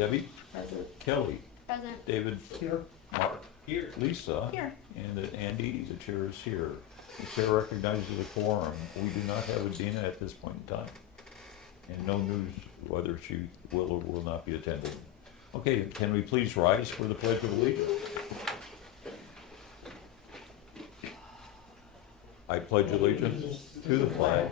Debbie? Present. Kelly? Present. David? Here. Mark? Here. Lisa? Here. And Andy, the chair is here. The chair recognizes the quorum. We do not have Medina at this point in time. And no news whether she will or will not be attending. Okay, can we please rise for the Pledge of Allegiance? I pledge allegiance to the flag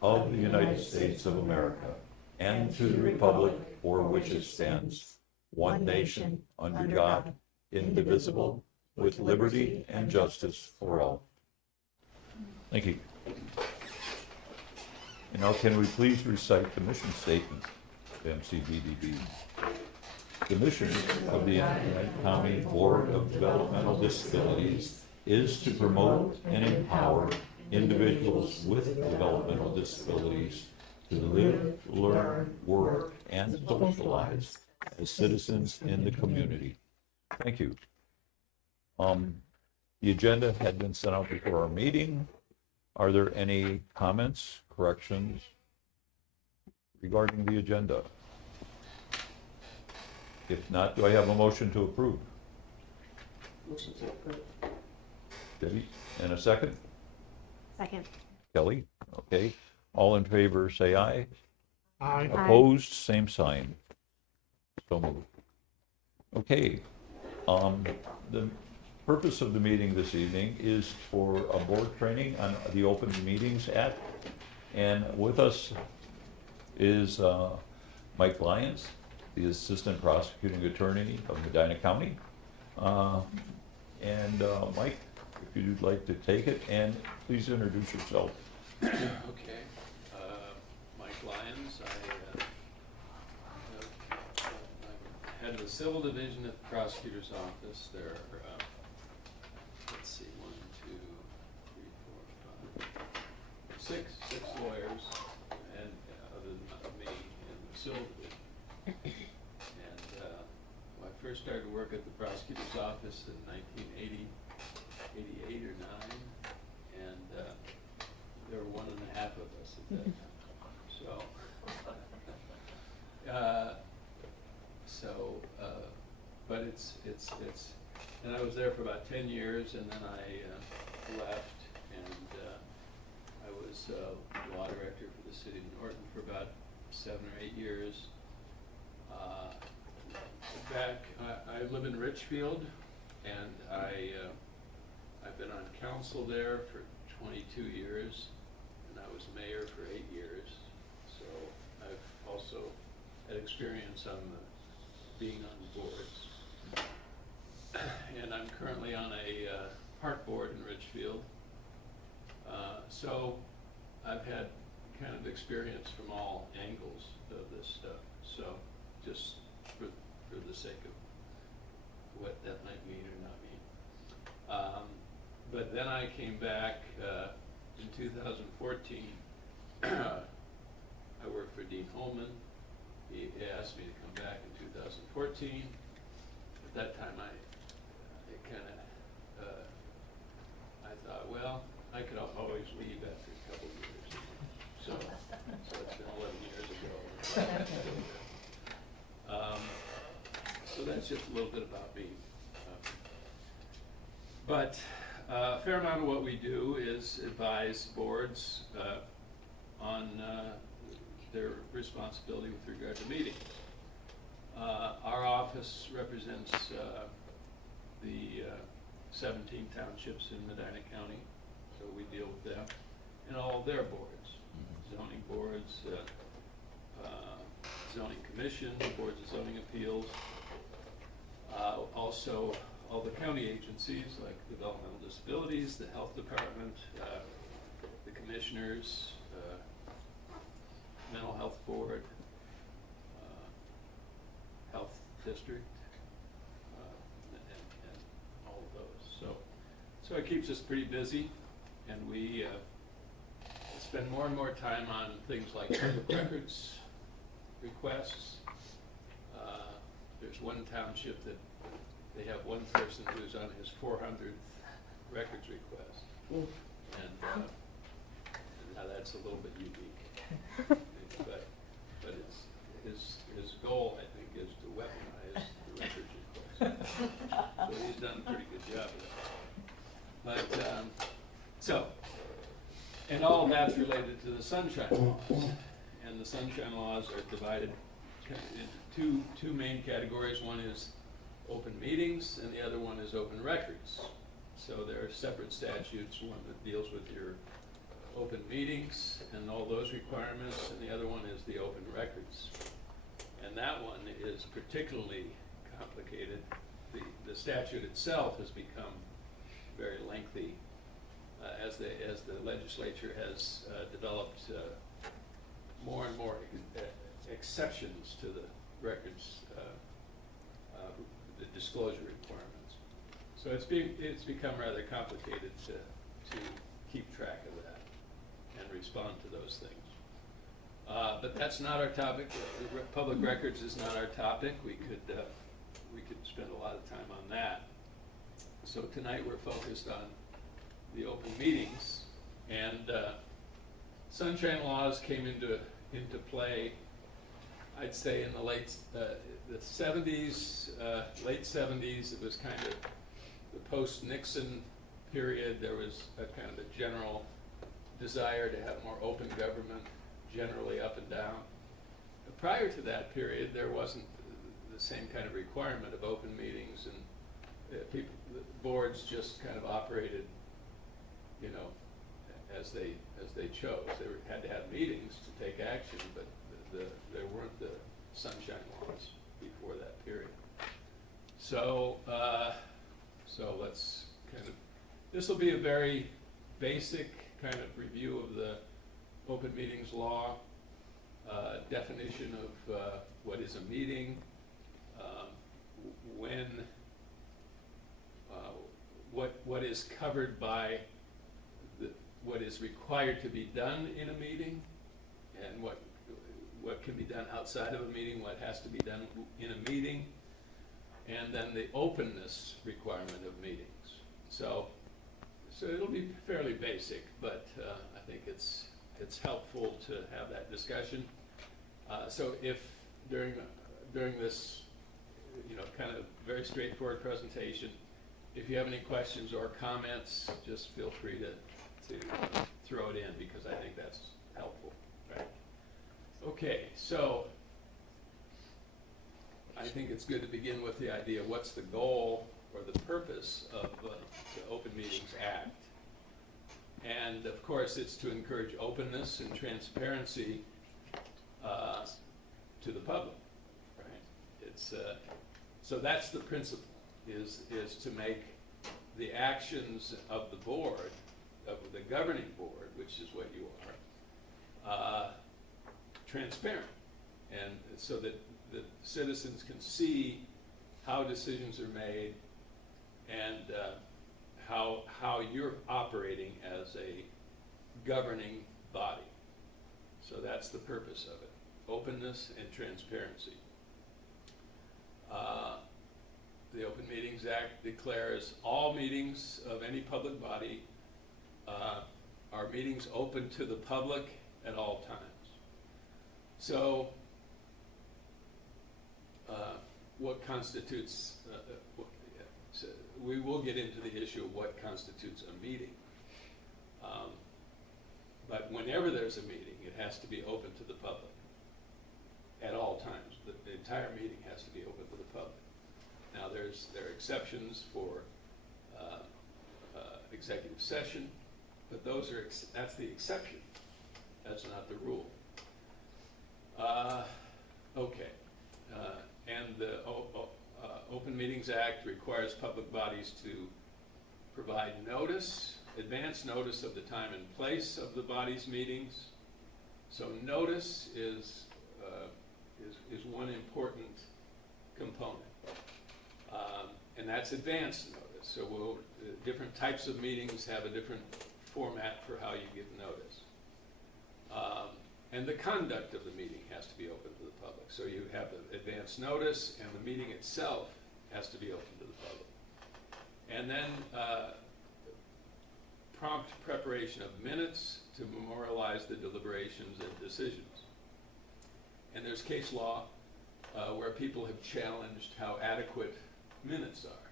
of the United States of America and to the republic for which it stands, one nation, under God, indivisible, with liberty and justice for all. Thank you. And now can we please recite the mission statement of MCBDD? The mission of the Medina County Board of Developmental Disabilities is to promote and empower individuals with developmental disabilities to live, learn, work, and socialize as citizens in the community. Thank you. The agenda had been sent out before our meeting. Are there any comments, corrections regarding the agenda? If not, do I have a motion to approve? Motion to approve. Debbie, and a second? Second. Kelly, okay. All in favor, say aye. Aye. Opposed, same sign. So moved. Okay, the purpose of the meeting this evening is for a board training on the Open Meetings Act. And with us is Mike Lyons, the Assistant Prosecuting Attorney of Medina County. Mike, if you'd like to take it, and please introduce yourself. Okay. Mike Lyons. I'm head of the Civil Division at the Prosecutor's Office. There are, let's see, 1, 2, 3, 4, 5, 6 lawyers, and other than me in the Civil Division. And I first started to work at the Prosecutor's Office in 1980. 88 or 9, and there were 1.5 of us at that time. But it's, and I was there for about 10 years, and then I left, and I was law director for the city of Norton for about 7 or 8 years. I live in Richfield, and I've been on council there for 22 years, and I was mayor for 8 years. So I've also had experience on being on boards. And I'm currently on a park board in Richfield. So I've had kind of experience from all angles of this stuff. So just for the sake of what that might mean or not mean. But then I came back in 2014. I worked for Dean Holman. He asked me to come back in 2014. At that time, I thought, well, I could always leave after a couple of years. So it's been 11 years ago. So that's just a little bit about me. But a fair amount of what we do is advise boards on their responsibility with regard to meetings. Our office represents the 17 townships in Medina County, so we deal with them and all of their boards, zoning boards, zoning commission, boards of zoning appeals, also all the county agencies like Developmental Disabilities, the Health Department, the Commissioners, Mental Health Board, Health District, and all of those. So it keeps us pretty busy, and we spend more and more time on things like public records requests. There's one township that they have one person who's on his 400th records request. And now that's a little bit unique. but his goal, I think, is to And all that's related to the sunshine laws. And the sunshine laws are divided into two main categories. One is open meetings, and the other one is open records. So there are separate statutes, one that deals with your open meetings and all those requirements, and the other one is the open records. And that one is particularly complicated. The statute itself has become very lengthy as the legislature has developed more and more exceptions to the records, the disclosure requirements. So it's become rather complicated to keep track of that and respond to those things. But that's not our topic. Public records is not our topic. We could spend a lot of time on that. So tonight we're focused on the open meetings, and sunshine laws came into play, I'd say, in the late the 70s, late 70s. It was kind of the post-Nixon period. There was a kind of a general desire to have more open government, generally up and down. But prior to that period, there wasn't the same kind of requirement of open meetings, and the boards just kind of operated, you know, as they chose. They had to have meetings to take action, but there weren't the sunshine laws before that period. So let's kind of, this will be a very basic kind of review of the open meetings law, definition of what is a meeting, when, what is covered by what is required to be done in a meeting, and what can be done outside of a meeting, what has to be done in a meeting, and then the openness requirement of meetings. So it'll be fairly basic, but I think it's helpful to have that discussion. So if during this, you know, kind of very straightforward presentation, if you have any questions or comments, just feel free to throw it in, because I think that's helpful, right? Okay, so I think it's good to begin with the idea, what's the goal or the purpose of the Open Meetings Act? And of course, it's to encourage openness and transparency to the public, right? It's so that's the principle, is to make the actions of the board, of the governing board, which is what you are, transparent, and so that the citizens can see how decisions are made and how you're operating as a governing body. So that's the purpose of it, openness and transparency. The Open Meetings Act declares all meetings of any public body are meetings open to the public at all times. So what constitutes, so we will get into the issue of what constitutes a meeting. But whenever there's a meeting, it has to be open to the public at all times. The entire meeting has to be open to the public. Now there are exceptions for executive session, but that's the exception. That's not the rule. Okay. And the Open Meetings Act requires public bodies to provide notice, advance notice of the time and place of the body's meetings. So notice is one important component, and that's advance notice. So different types of meetings have a different format for how you give notice. And the conduct of the meeting has to be open to the public. So you have the advance notice, and the meeting itself has to be open to the public. And then prompt preparation of minutes to memorialize the deliberations and decisions. And there's case law where people have challenged how adequate minutes are.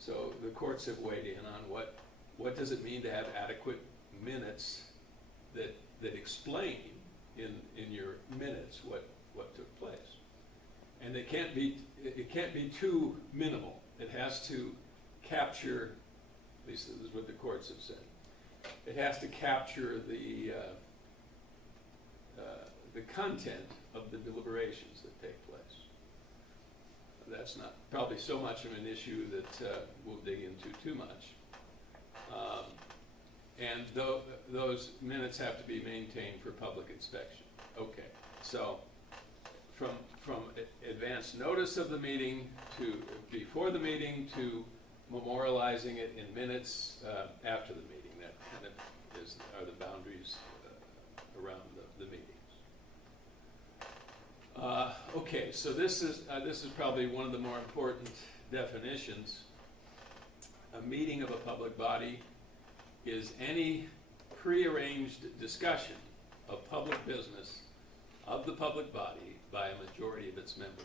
So the courts have weighed in on what does it mean to have adequate minutes that explain in your minutes what took place. And it can't be too minimal. It has to capture, at least this is what the courts have said, it has to capture the content of the deliberations that take place. That's not probably so much of an issue that we'll dig into too much. And those minutes have to be maintained for public inspection. Okay, so from advance notice of the meeting to before the meeting to memorializing it in minutes after the meeting, that kind of are the boundaries around the meetings. Okay, so this is probably one of the more important definitions. A meeting of a public body is any prearranged discussion of public business of the public body by a majority of its members.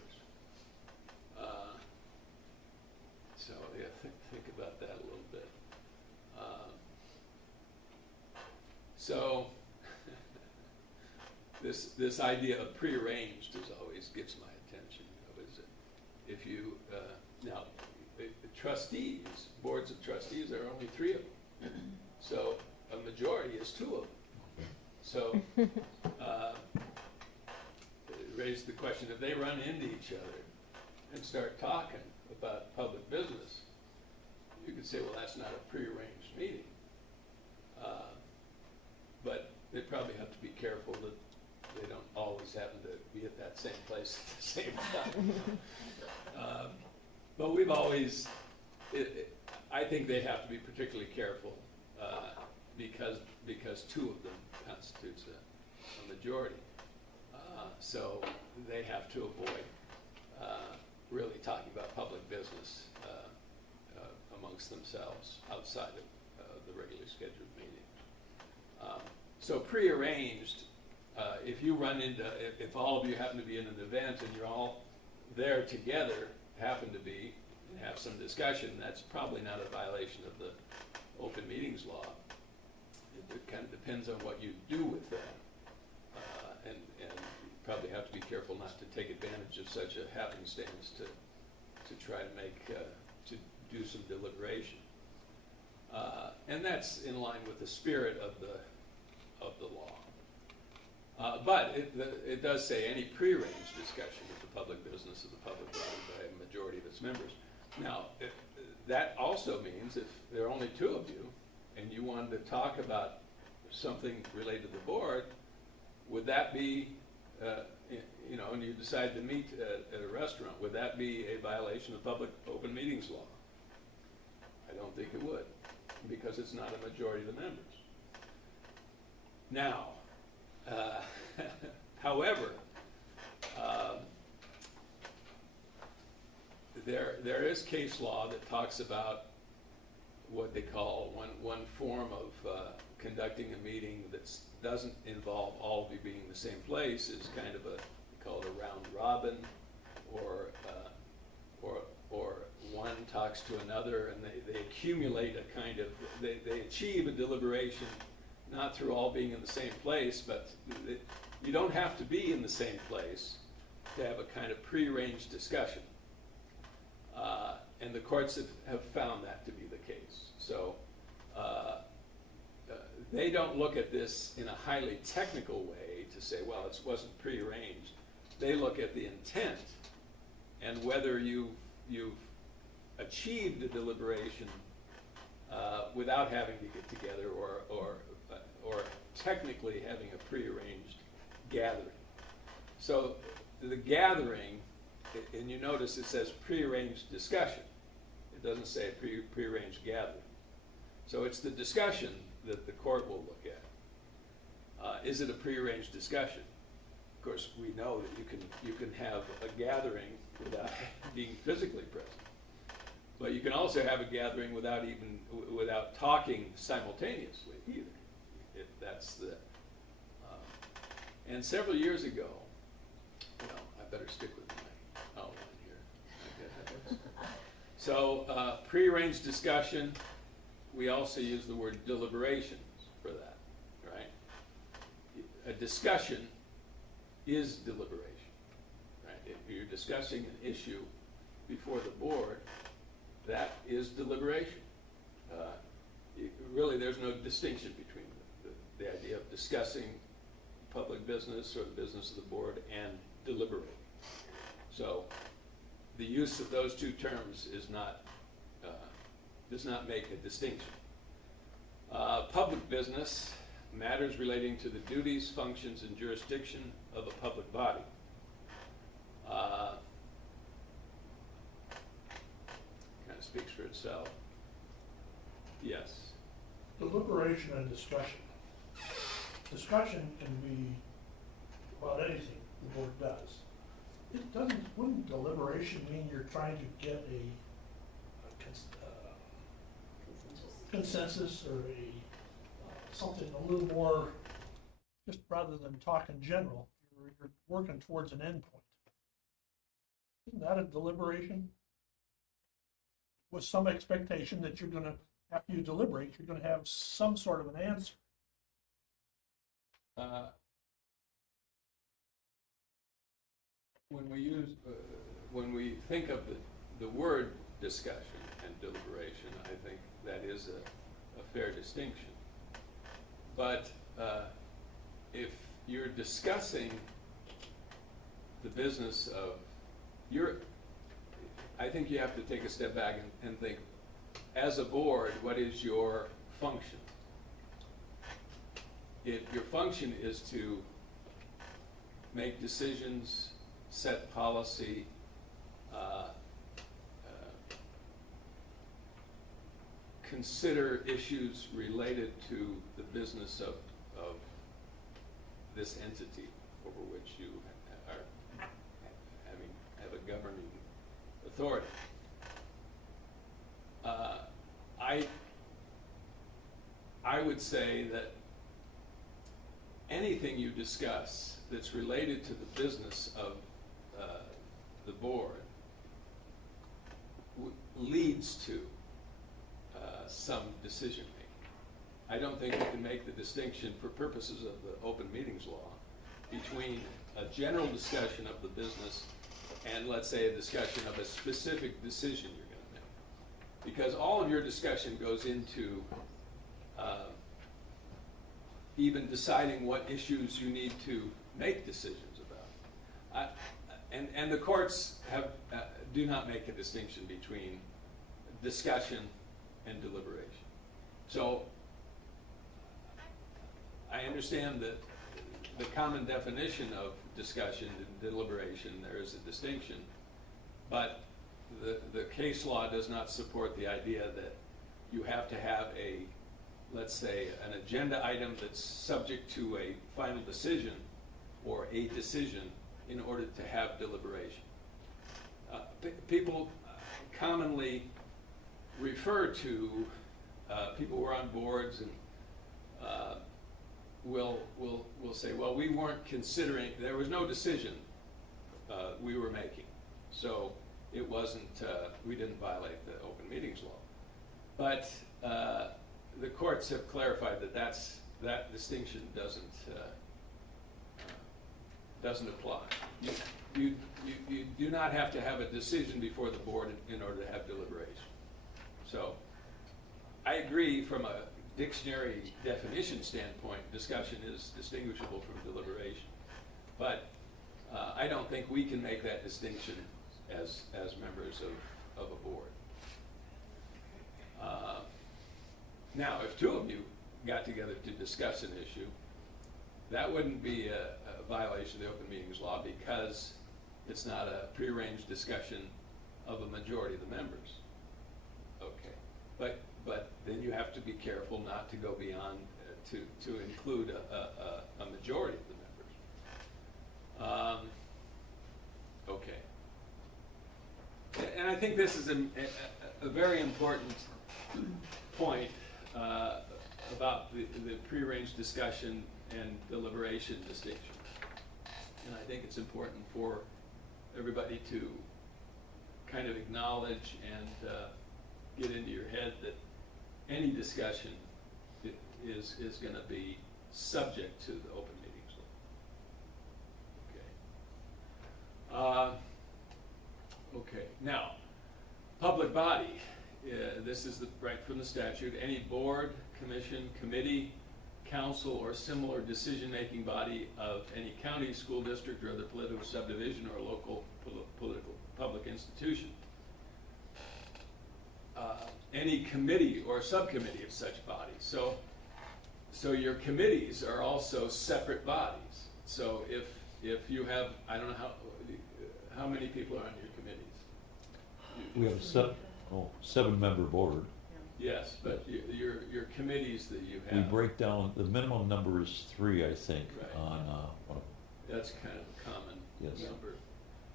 So yeah, think about that a little bit. So this idea of prearranged always gets my attention. Is it, if you now trustees, boards of trustees, there are only 3 of them. So a majority is 2 of them. So raise the question, if they run into each other and start talking about public business, you could say, well, that's not a prearranged meeting. But they probably have to be careful that they don't always happen to be at that same place at the same time. But we've always, I think they have to be particularly careful because 2 of them constitutes a majority. So they have to avoid really talking about public business amongst themselves outside of the regularly scheduled meeting. So prearranged, if you run into, if all of you happen to be in an event and you're all there together, happen to be, and have some discussion, that's probably not a violation of the open meetings law. It kind of depends on what you do with that. And you probably have to be careful not to take advantage of such a happenstance to try to make, to do some deliberation. And that's in line with the spirit of the law. But it does say any prearranged discussion of the public business of the public body by a majority of its members. Now, that also means if there are only 2 of you and you wanted to talk about something related to the board, would that be, and you decide to meet at a restaurant, would that be a violation of public open meetings law? I don't think it would, because it's not a majority of the members. Now, however, there is case law that talks about what they call one form of conducting a meeting that doesn't involve all of you being in the same place, is kind of they call it a round robin, or one talks to another and they accumulate a kind of, they achieve a deliberation not through all being in the same place, but you don't have to be in the same place to have a kind of prearranged discussion. And the courts have found that to be the case. So they don't look at this in a highly technical way to say, well, it wasn't prearranged. They look at the intent and whether you've achieved a deliberation without having to get together or technically having a prearranged gathering. So the gathering, and you notice it says prearranged discussion. It doesn't say prearranged gathering. So it's the discussion that the court will look at. Is it a prearranged discussion? Of course, we know that you can have a gathering without being physically present. But you can also have a gathering without talking simultaneously either, if that's the. And several years ago, I better stick with my outline here. So prearranged discussion. We also use the word deliberations for that, right? a discussion is deliberation, right? If you're discussing an issue before the board, that is deliberation. Really, there's no distinction between the idea of discussing public business or the business of the board and deliberating. So the use of those two terms is not, does not make a distinction. Public business, matters relating to the duties, functions, and jurisdiction of a public body. Kind of speaks for itself. Yes. Deliberation and discussion. Discussion can be about anything the board does. It doesn't, wouldn't deliberation mean you're trying to get a consensus or something a little more, just rather than talk in general, you're working towards an end point. Isn't that a deliberation? With some expectation that you're gonna, after you deliberate, you're gonna have some sort of an answer. When we think of the word discussion and deliberation, I think that is a fair distinction. But if you're discussing the business of I think you have to take a step back and think, as a board, what is your function? If your function is to make decisions, set policy, consider issues related to the business of this entity over which you have a governing authority. I would say that anything you discuss that's related to the business of the board leads to some decision making. I don't think we can make the distinction for purposes of the open meetings law between a general discussion of the business and, let's say, a discussion of a specific decision you're going to make. Because all of your discussion goes into even deciding what issues you need to make decisions about. And the courts do not make a distinction between discussion and deliberation. So I understand that the common definition of discussion and deliberation, there is a distinction, but the case law does not support the idea that you have to have let's say, an agenda item that's subject to a final decision or a decision in order to have deliberation. People commonly refer to people who are on boards and will say, well, we weren't considering, there was no decision we were making, so it wasn't, we didn't violate the open meetings law. But the courts have clarified that that distinction doesn't apply. You do not have to have a decision before the board in order to have deliberation. So I agree from a dictionary definition standpoint, discussion is distinguishable from deliberation. But I don't think we can make that distinction as members of a board. Now, if two of you got together to discuss an issue, that wouldn't be a violation of the open meetings law because it's not a prearranged discussion of a majority of the members. Okay, but then you have to be careful not to go beyond to include a majority of the members. Okay, and I think this is a very important point about the prearranged discussion and deliberation distinction. And I think it's important for everybody to kind of acknowledge and get into your head that any discussion is going to be subject to the open meetings law. Now, public body, this is right from the statute, any board, commission, committee, council, or similar decision-making body of any county, school district, or other political subdivision or local political public institution. Any committee or subcommittee of such body. So your committees are also separate bodies. So if you have, I don't know how many people are on your committees? We have a 7-member board. Yes, but your committees that you We have. break down, the minimum number is 3, I think, Right. on, That's kind of a common Yes. number.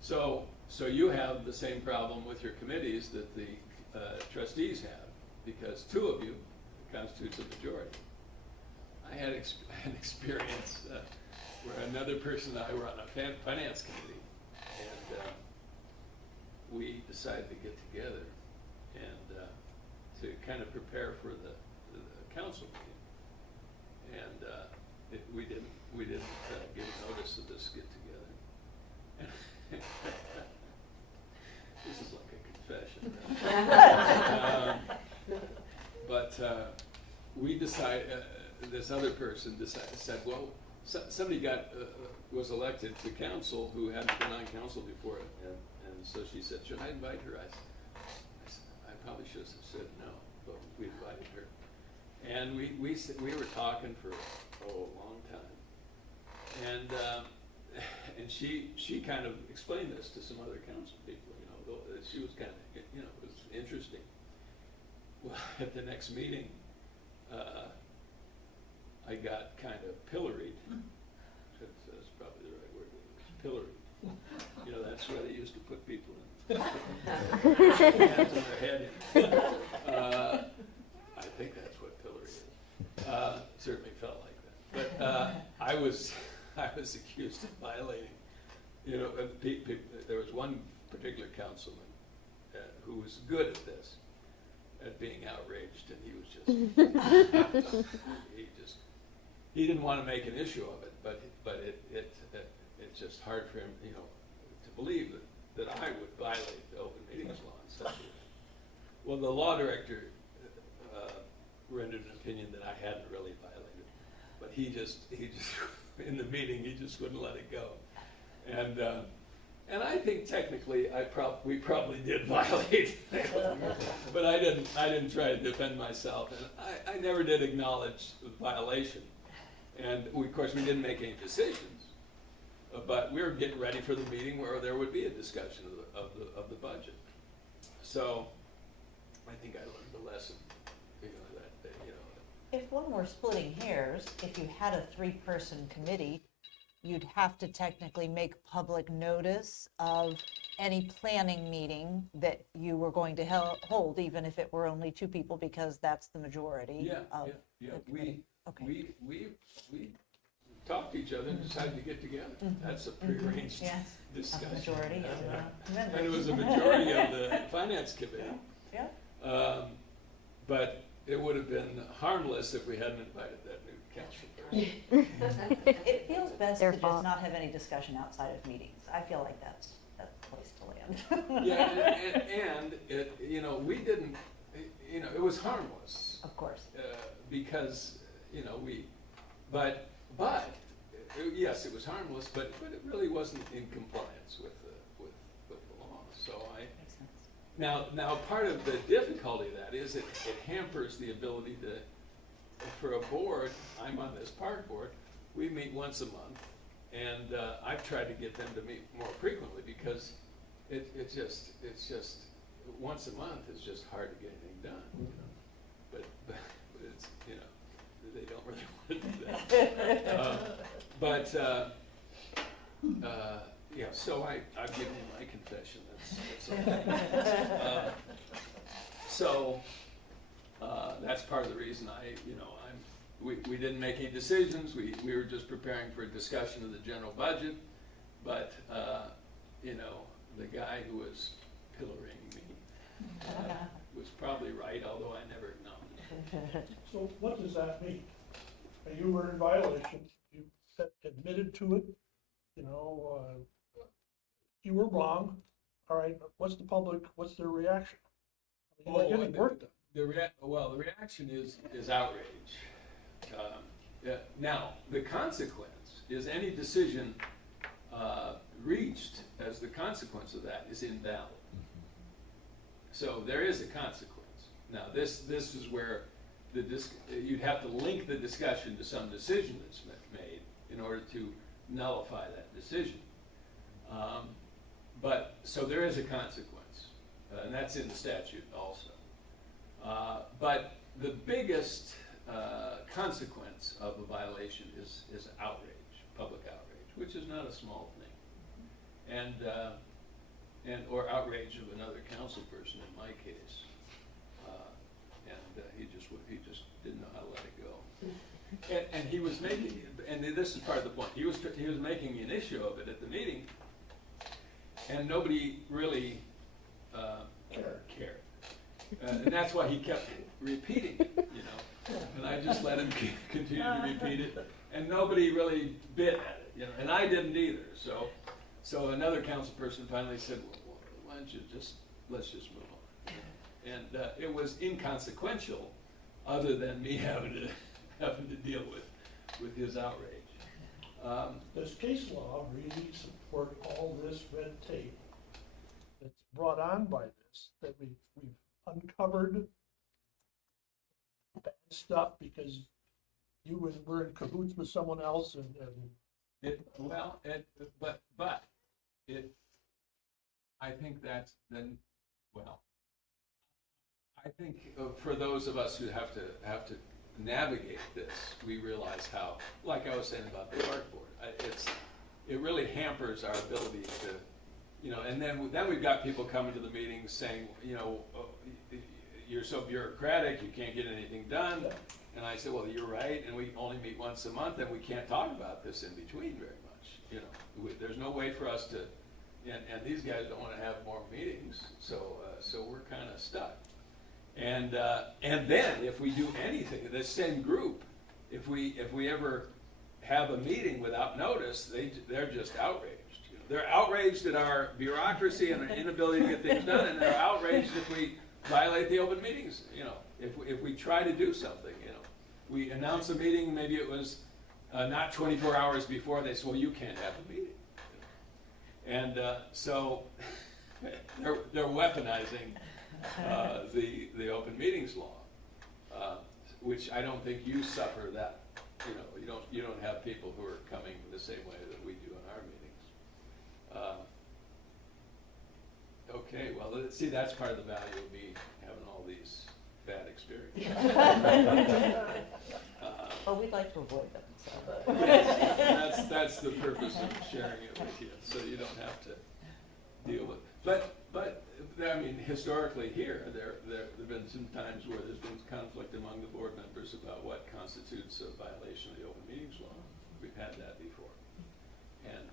So you have the same problem with your committees that the trustees have, because 2 of you constitutes a majority. I had an experience where another person and I were on a finance committee, and we decided to get together and to kind of prepare for the council meeting. And we didn't give notice of this get together. This is like a confession. But we decided, this other person said, well, somebody was elected to council who hadn't been on council before, and so she said, should I invite her? I said, I probably should have said no, but we invited her. And we were talking for a long time. And she kind of explained this to some other council people, though she was kind of, it was interesting. Well, at the next meeting, I got kind of pilloried. That's probably the right word. Pilloried. That's where they used to put people in. Hands on their head. I think that's what pillory is. Certainly felt like that. But I was accused of violating. There was one particular councilman who was good at this, at being outraged, and he was just he didn't want to make an issue of it, but it's just hard for him, to believe that I would violate the open meetings law in such a way. Well, the law director rendered an opinion that I hadn't really violated, but he just in the meeting he just wouldn't let it go, and I think technically we probably did violate, but I didn't try to defend myself, and I never did acknowledge the violation, and of course we didn't make any decisions, but we were getting ready for the meeting where there would be a discussion of the budget. So I think I learned a lesson, If one were splitting hairs, if you had a 3-person committee, you'd have to technically make public notice of any planning meeting that you were going to hold, even if it were only 2 people, because that's the majority of the committee. Okay. We talked to each other and decided to get together. That's a prearranged Yes, discussion. a majority of members. And it was a majority of the finance committee. Yeah. But it would have been harmless if we hadn't invited that new council person. It feels best Their to fault. just not have any discussion outside of meetings. I feel like that's the place to land. Yeah, and it, we didn't, it was harmless. Of course. Because, but yes, it was harmless, but it really wasn't in compliance with the law. So Makes sense. now part of the difficulty of that is it hampers the ability for a board. I'm on this park board. We meet once a month, and I've tried to get them to meet more frequently because it's just once a month is just hard to get anything done. But it's they don't really want to do that. Yeah. So I've given you my confession. That's so that's part of the reason we didn't make any decisions. We were just preparing for a discussion of the general budget, but the guy who was pillorying me was probably right, although I never acknowledged it. So what does that mean? You were in violation, you admitted to it, you were wrong. all right, what's their reaction? I mean, Oh, you're getting work done. the reaction is outrage. Now, the consequence is any decision reached as the consequence of that is invalid. So there is a consequence. Now, this is where you'd have to link the discussion to some decision that's made in order to nullify that decision. So there is a consequence, and that's in the statute also. But the biggest consequence of a violation is outrage, public outrage, which is not a small thing. Or outrage of another council person in my case. He just didn't know how to let it go. And he was making, and this is part of the point, he was making an issue of it at the meeting, and nobody really cared. And that's why he kept repeating it, you know. And I just let him continue to repeat it, and nobody really bit at it, you know. And I didn't either. So another council person finally said, well, why don't you let's just move on. And it was inconsequential, other than me having to deal with his outrage. Does case law really support all this red tape that's brought on by this, that we've uncovered bad stuff because you were in cahoots with someone else and I think that's then, I think for those of us who have to navigate this, we realize how, like I was saying about the dartboard, it really hampers our ability to, you know, and then we've got people coming to the meetings saying, you know, you're so bureaucratic, you can't get anything done. And I said, well, you're right, and we only meet once a month, and we can't talk about this in between very much. You know, there's no way for us to, and these guys don't want to have more meetings, so we're kind of stuck. And then if we do anything, this same group, if we ever have a meeting without notice, they're just outraged. You know, they're outraged at our bureaucracy and our inability to get things done, and they're outraged if we violate the open meetings. You know, if we try to do something, you know, we announce a meeting, maybe it was not 24 hours before, they say, well, you can't have a meeting. And so they're weaponizing the open meetings law, which I don't think you suffer that. You know, you don't have people who are coming the same way that we do in our meetings. Okay, well, let's see, that's part of the value of me having all these bad experiences. Well, we'd like to avoid them, so. Yes, that's the purpose of sharing it with you, so you don't have to deal with. But I mean, historically here, there have been some times where there's been conflict among the board members about what constitutes a violation of the open meetings law. We've had that before, and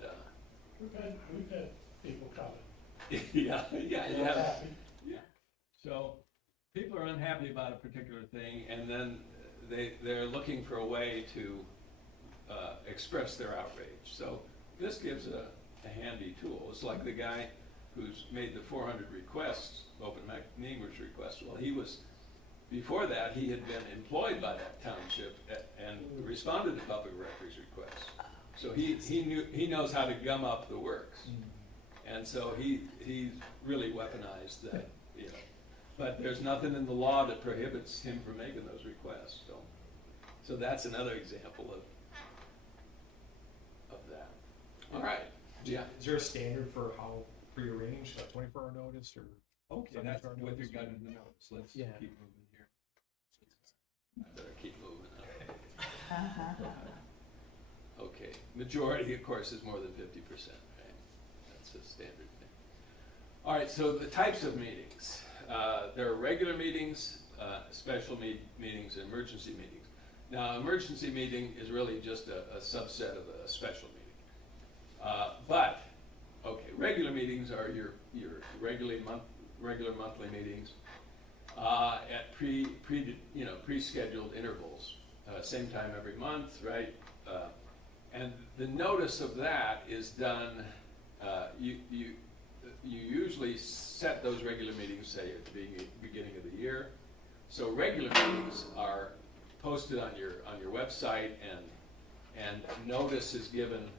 we've had people comment. yeah, you have. Happy. Yeah. So people are unhappy about a particular thing, and then they're looking for a way to express their outrage. So this gives a handy tool. It's like the guy who's made the 400 requests, open meetings requests. Well, before that, he had been employed by that township and responded to public records requests. So he knows how to gum up the works. And so he really weaponized that, you know. But there's nothing in the law that prohibits him from making those requests. So that's another example of that. All right. Yeah. Is there a standard for how prearranged, like 24-hour notice or? Okay, that's what you got in the notes. Let's Yeah. keep moving here. I better keep moving. Okay, majority, of course, is more than 50%, right? That's a standard thing. All right, so the types of meetings. There are regular meetings, special meetings, and emergency meetings. Now, emergency meeting is really just a subset of a special meeting. But, okay, regular meetings are your regular monthly meetings at pre-scheduled intervals, same time every month, right? And the notice of that is done. you usually set those regular meetings, say, at the beginning of the year. So regular meetings are posted on your website, and notice is given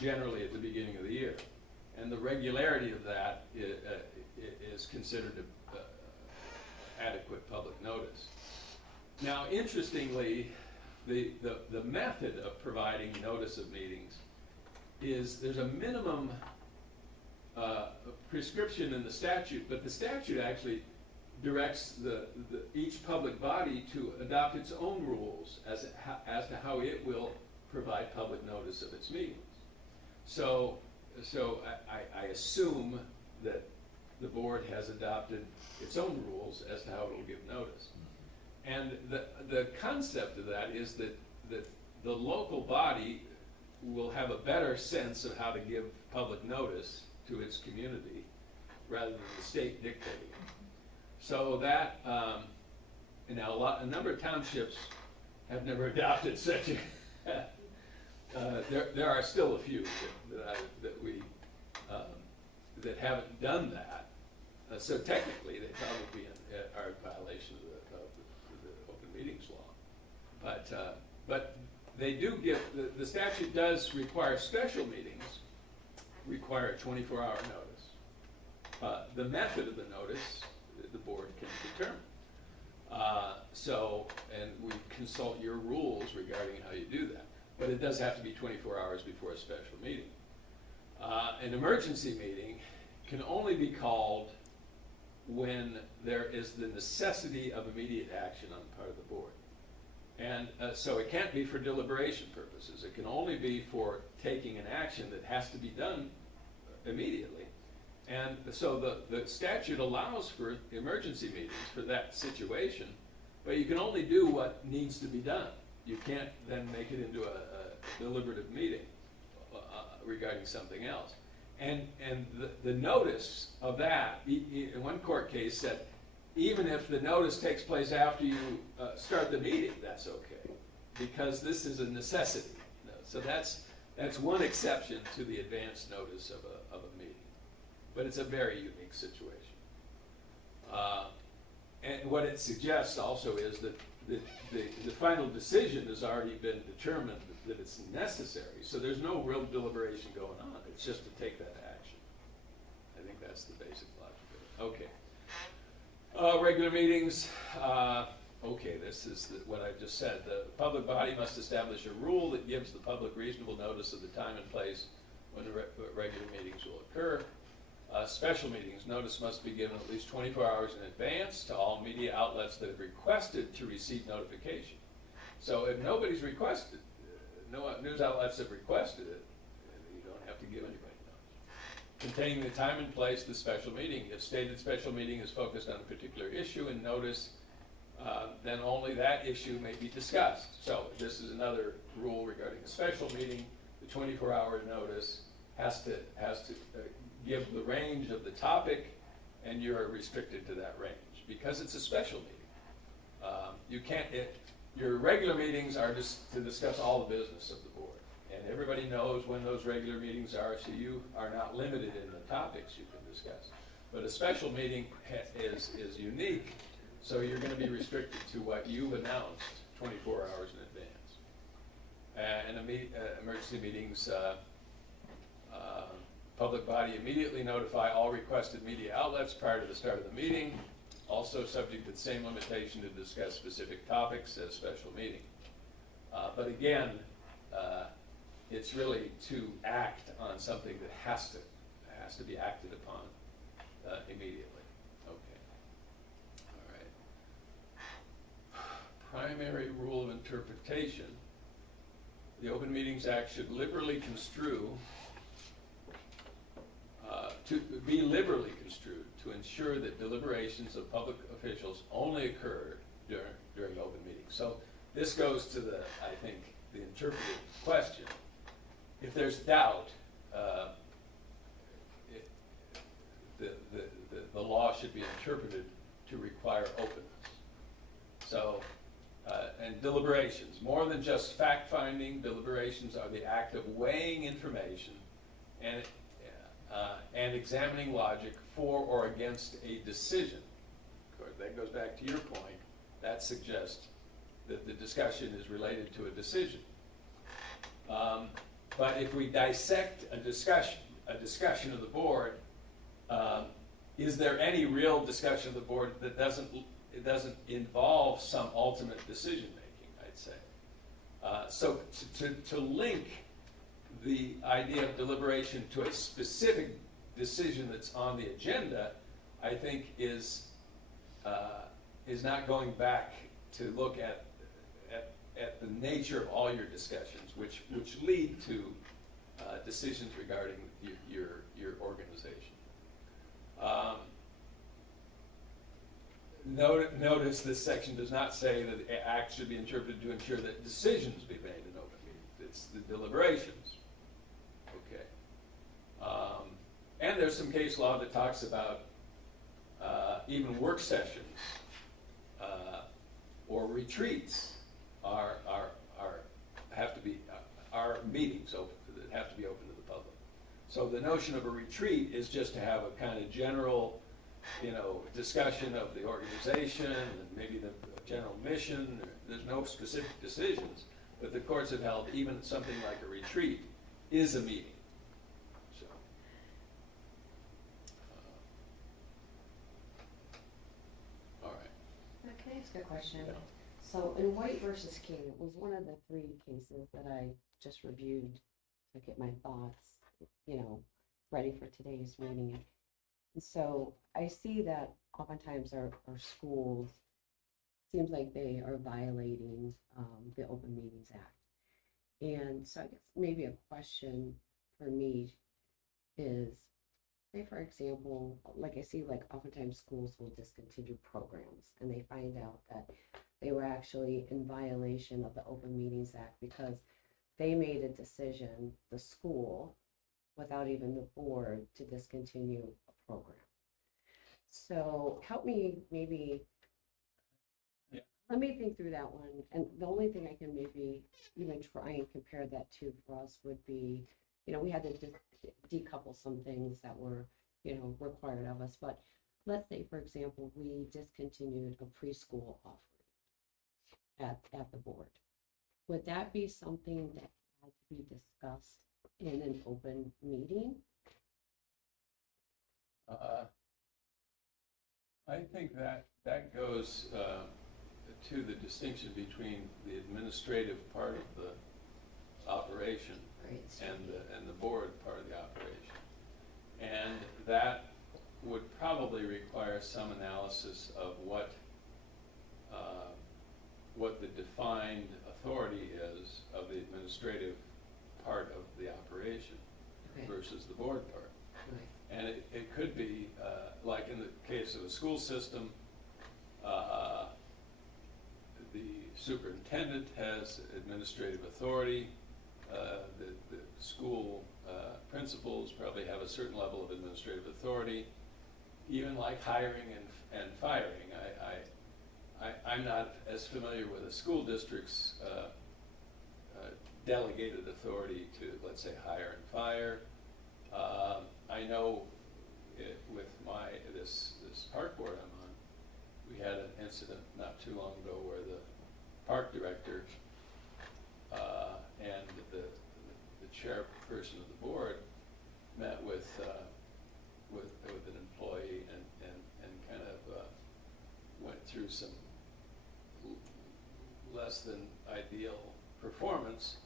generally at the beginning of the year. And the regularity of that is considered adequate public notice. Now, interestingly, the method of providing notice of meetings is there's a minimum prescription in the statute, but the statute actually directs each public body to adopt its own rules as to how it will provide public notice of its meetings. So I assume that the board has adopted its own rules as to how it will give notice. And the concept of that is that the local body will have a better sense of how to give public notice to its community rather than the state dictating. So that, a number of townships have never adopted such a, there are still a few that haven't done that. So technically, they probably are in violation of the open meetings law. But they do give, the statute does require special meetings, require a 24-hour notice. The method of the notice, the board can determine. And we consult your rules regarding how you do that. But it does have to be 24 hours before a special meeting. An emergency meeting can only be called when there is the necessity of immediate action on the part of the board. And so it can't be for deliberation purposes. It can only be for taking an action that has to be done immediately. And so the statute allows for emergency meetings for that situation, but you can only do what needs to be done. You can't then make it into a deliberative meeting regarding something else. And the notice of that, in one court case, said even if the notice takes place after you start the meeting, that's okay, because this is a necessity. So that's one exception to the advance notice of a meeting. But it's a very unique situation. And what it suggests also is that the final decision has already been determined that it's necessary, so there's no real deliberation going on. It's just to take that action. I think that's the basic logic of it. Okay. Regular meetings. Okay, this is what I just said. The public body must establish a rule that gives the public reasonable notice of the time and place when the regular meetings will occur. Special meetings, notice must be given at least 24 hours in advance to all media outlets that have requested to receive notification. So if nobody's requested, no news outlets have requested it, you don't have to give anybody notice. Containing the time and place of the special meeting. If stated special meeting is focused on a particular issue in notice, then only that issue may be discussed. So this is another rule regarding a special meeting. The 24-hour notice has to give the range of the topic, and you're restricted to that range because it's a special meeting. You can't. Your regular meetings are just to discuss all the business of the board, and everybody knows when those regular meetings are, so you are not limited in the topics you can discuss. But a special meeting is unique, so you're going to be restricted to what you've announced 24 hours in advance. And emergency meetings. Public body immediately notify all requested media outlets prior to the start of the meeting, also subject to the same limitation to discuss specific topics as special meeting. But again, it's really to act on something that has to be acted upon immediately. Okay. All right. Primary rule of interpretation. The Open Meetings Act should liberally construe to be liberally construed to ensure that deliberations of public officials only occur during open meetings. So this goes to the interpretive question. If there's doubt, the law should be interpreted to require openness. So, and deliberations, more than just fact-finding, deliberations are the act of weighing information and and examining logic for or against a decision. Of course, that goes back to your point. That suggests that the discussion is related to a decision. But if we dissect a discussion of the board, is there any real discussion of the board that doesn't involve some ultimate decision making, I'd say. So to link the idea of deliberation to a specific decision that's on the agenda, I think is not going back to look at the nature of all your discussions, which lead to decisions regarding your organization. Notice this section does not say that the act should be interpreted to ensure that decisions be made in open meetings. It's the deliberations. Okay. And there's some case law that talks about even work sessions or retreats are meetings that have to be open to the public. So the notion of a retreat is just to have a kind of general, discussion of the organization and maybe the general mission. There's no specific decisions, but the courts have held even something like a retreat is a meeting. So, all right. Now, can I ask a question? Yeah. So in White versus King, it was one of the 3 cases that I just reviewed to get my thoughts, ready for today's meeting. And so I see that oftentimes our schools, seems like they are violating the Open Meetings Act. And so I guess maybe a question for me is, say for example, like I see like oftentimes schools will discontinue programs and they find out that they were actually in violation of the Open Meetings Act because they made a decision, the school, without even the board, to discontinue a program. So help me maybe, let me think through that one. And the only thing I can maybe even try and compare that to for us would be, we had to decouple some things that were, required of us. But let's say, for example, we discontinued a preschool offering at the board. Would that be something that had to be discussed in an open meeting? I think that goes to the distinction between the administrative part of the operation and the board part of the operation. And that would probably require some analysis of what the defined authority is of the administrative part of the operation versus the board part. Right. And it could be, like in the case of a school system, the superintendent has administrative authority. The school principals probably have a certain level of administrative authority. Even like hiring and firing, I'm not as familiar with a school district's delegated authority to, let's say, hire and fire. I know with this park board I'm on, we had an incident not too long ago where the park director and the chairperson of the board met with an employee and kind of went through some less than ideal performance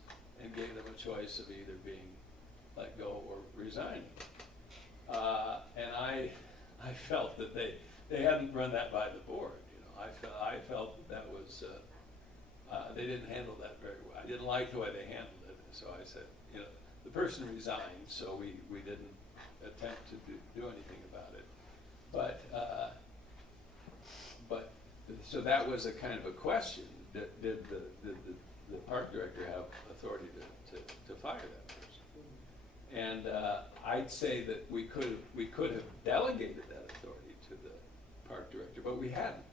and gave them a choice of either being let go or resigning. And I felt that they hadn't run that by the board. I felt that was they didn't handle that very well. I didn't like the way they handled it, so I said, the person resigned, so we didn't attempt to do anything about it. But so that was a kind of a question. Did the park director have authority to fire that person? And I'd say that we could have delegated that authority to the park director, but we hadn't.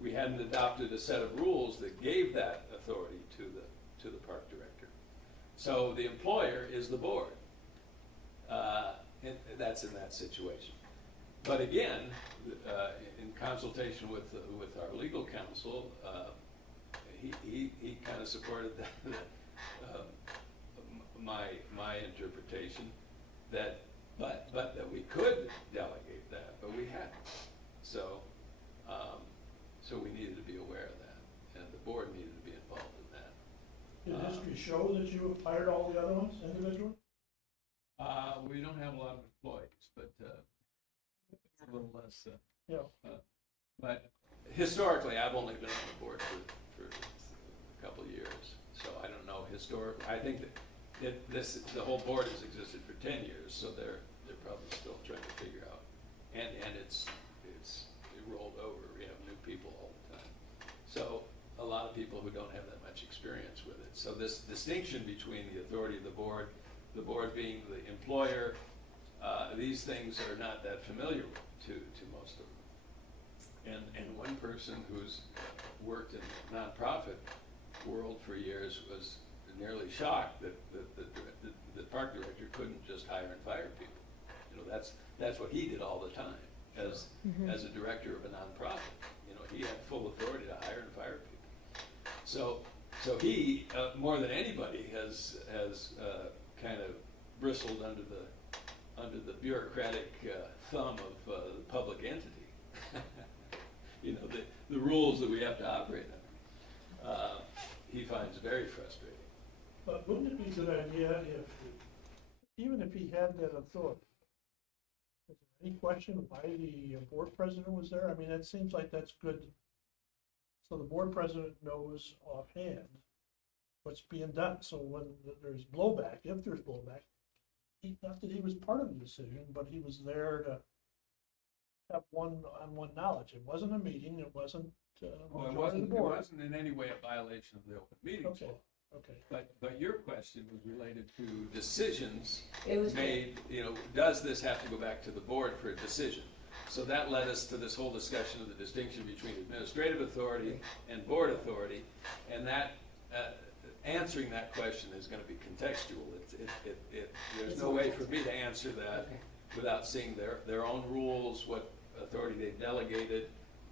We hadn't adopted a set of rules that gave that authority to the park director. So the employer is the board. In that's in that situation. But again, in consultation with our legal counsel, he kind of supported my interpretation that, but that we could delegate that, but we hadn't. So, so we needed to be aware of that, and the board needed to be involved in that. Did history show that you hired all the other ones individually? We don't have a lot of employees, but it's a little less. Yeah. But historically, I've only been on the board for a couple of years, so I don't know historically. I think that the whole board has existed for 10 years, so they're probably still trying to figure out. And it's rolled over. We have new people all the time. So a lot of people who don't have that much experience with it. So this distinction between the authority of the board being the employer, these things are not that familiar to most of them. And one person who's worked in the nonprofit world for years was nearly shocked that the park director couldn't just hire and fire people. You know, that's what he did all the time as a director of a nonprofit. You know, he had full authority to hire and fire people. So he more than anybody has kind of bristled under the bureaucratic thumb of the public entity. You know, the rules that we have to operate under. He finds very frustrating. But wouldn't it be a good idea even if he had that authority, is there any question why the board president was there? I mean, it seems like that's good. So the board president knows offhand what's being done. So when there's blowback, if there's blowback, not that he was part of the decision, but he was there to have one-on-one knowledge. It wasn't a meeting, it wasn't, Well, it majority of wasn't, the it board. wasn't in any way a violation of the open meetings Okay, law. okay. But your question was related to decisions It was made, you know, does this have to go back to the board for a decision? So that led us to this whole discussion of the distinction between administrative authority and board authority, and that, answering that question is gonna be contextual. There's no way for me to answer that without seeing their own rules, what authority they delegated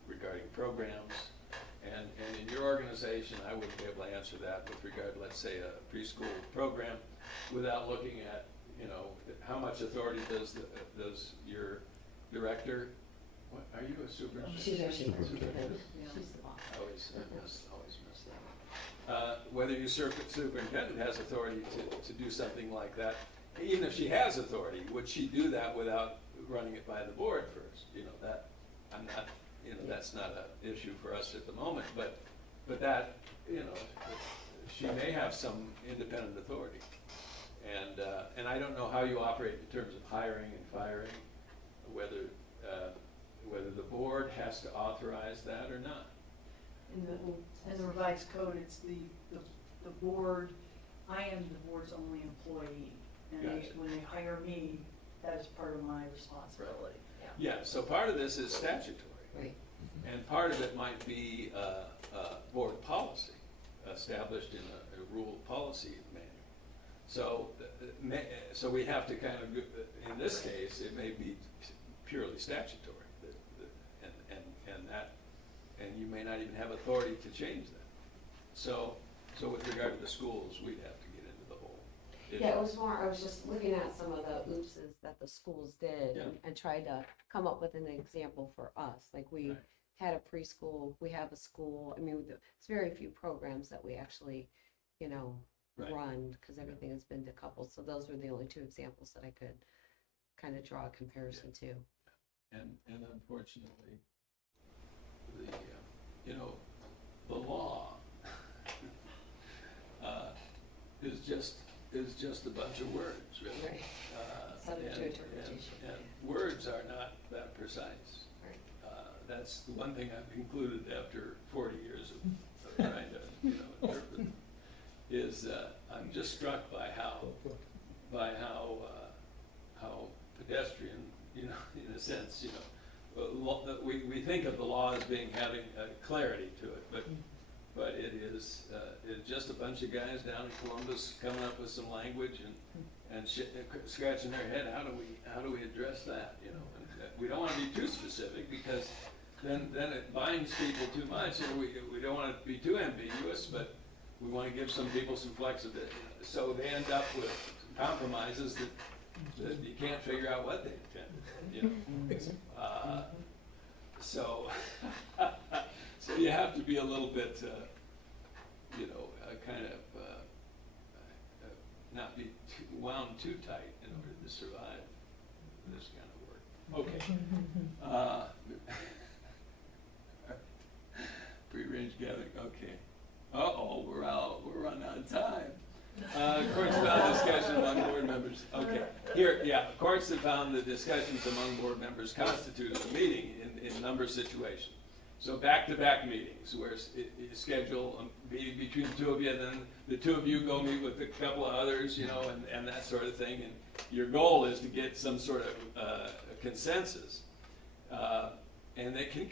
regarding programs. And in your organization, I wouldn't be able to answer that with regard, let's say, a preschool program, without looking at, you know, how much authority does your director, what, are you a superintendent? She's our superintendent. She's the boss. I always miss that. Whether your superintendent has authority to do something like that, even if she has authority, would she do that without running it by the board first? You know, that, I'm not, you know, that's not an issue for us at the moment, but that, you know, she may have some independent authority. And I don't know how you operate in terms of hiring and firing, whether the board has to authorize that or not. In the revised code, it's the board, I am the board's only employee. And Gotcha. when they hire me, that is part of my responsibility. Yeah, so part of this is statutory. Right. And part of it might be board policy, established in a rule policy manual. So we have to kind of, in this case, it may be purely statutory, and you may not even have authority to change that. So with regard to the schools, we'd have to get into the whole issue. Yeah, it was more, I was just looking at some of the oopses that the schools did Yeah. and tried to come up with an example for us. Like we Right. had a preschool, we have a school. I mean, it's very few programs that we actually, you know, Right. run because everything has been decoupled. So those were the only two examples that I could kind of draw a comparison to. And unfortunately, the law is just a bunch of words, really. Right. Subject to And- interpretation. And words are not that precise. Right. That's the one thing I've concluded after 40 years of trying to, interpret, is I'm just struck by how pedestrian, in a sense, we think of the law as having clarity to it, but it is it's just a bunch of guys down in Columbus coming up with some language and scratching their head, how do we address that, you know? And we don't wanna be too specific, because then it binds people too much, and we don't wanna be too ambiguous, but we wanna give some people some flexibility. So they end up with compromises that you can't figure out what they intended, you know? So, so you have to be a little bit, you know, kind of, not be wound too tight in order to survive this kind of work. Okay. Free-range gathering, okay. Uh-oh, we're running out of time. Courts found discussion among board members, okay. Here, yeah, courts have found that discussions among board members constituted a meeting in a number of situations. So back-to-back meetings, where you schedule a meeting between the two of you, and then the two of you go meet with a couple of others, you know, and that sort of thing. And your goal is to get some sort of consensus. And they can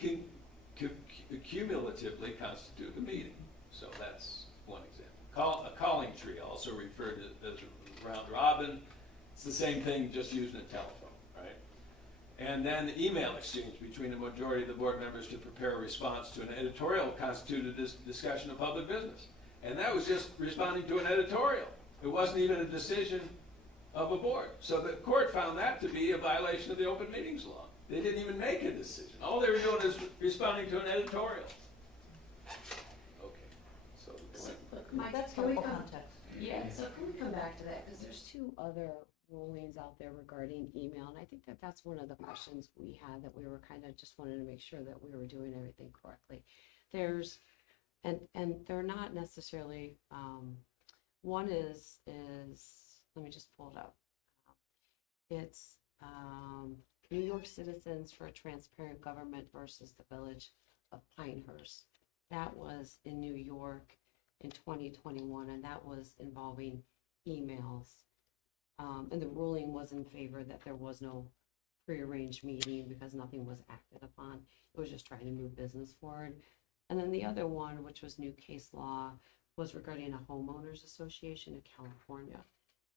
cumulatively constitute a meeting. So that's one example. A calling tree, also referred to as a round robin. It's the same thing, just using a telephone, right? And then the email exchange between the majority of the board members to prepare a response to an editorial constituted this discussion of public business. And that was just responding to an editorial. It wasn't even a decision of a board. So the court found that to be a violation of the open meetings law. They didn't even make a decision. All they were doing is responding to an editorial. Okay, so the point. Mike, That's can we helpful come- context. Yeah, so can we come back to that, because there's two other rulings out there regarding email, and I think that that's one of the questions we had, that we were kind of just wanted to make sure that we were doing everything correctly. There's, and they're not necessarily, one is, let me just pull it up. It's, New York Citizens for a Transparent Government versus the Village of Pinehurst. That was in New York in 2021, and that was involving emails. And the ruling was in favor that there was no prearranged meeting because nothing was acted upon. It was just trying to move business forward. And then the other one, which was new case law, was regarding a homeowners association in California.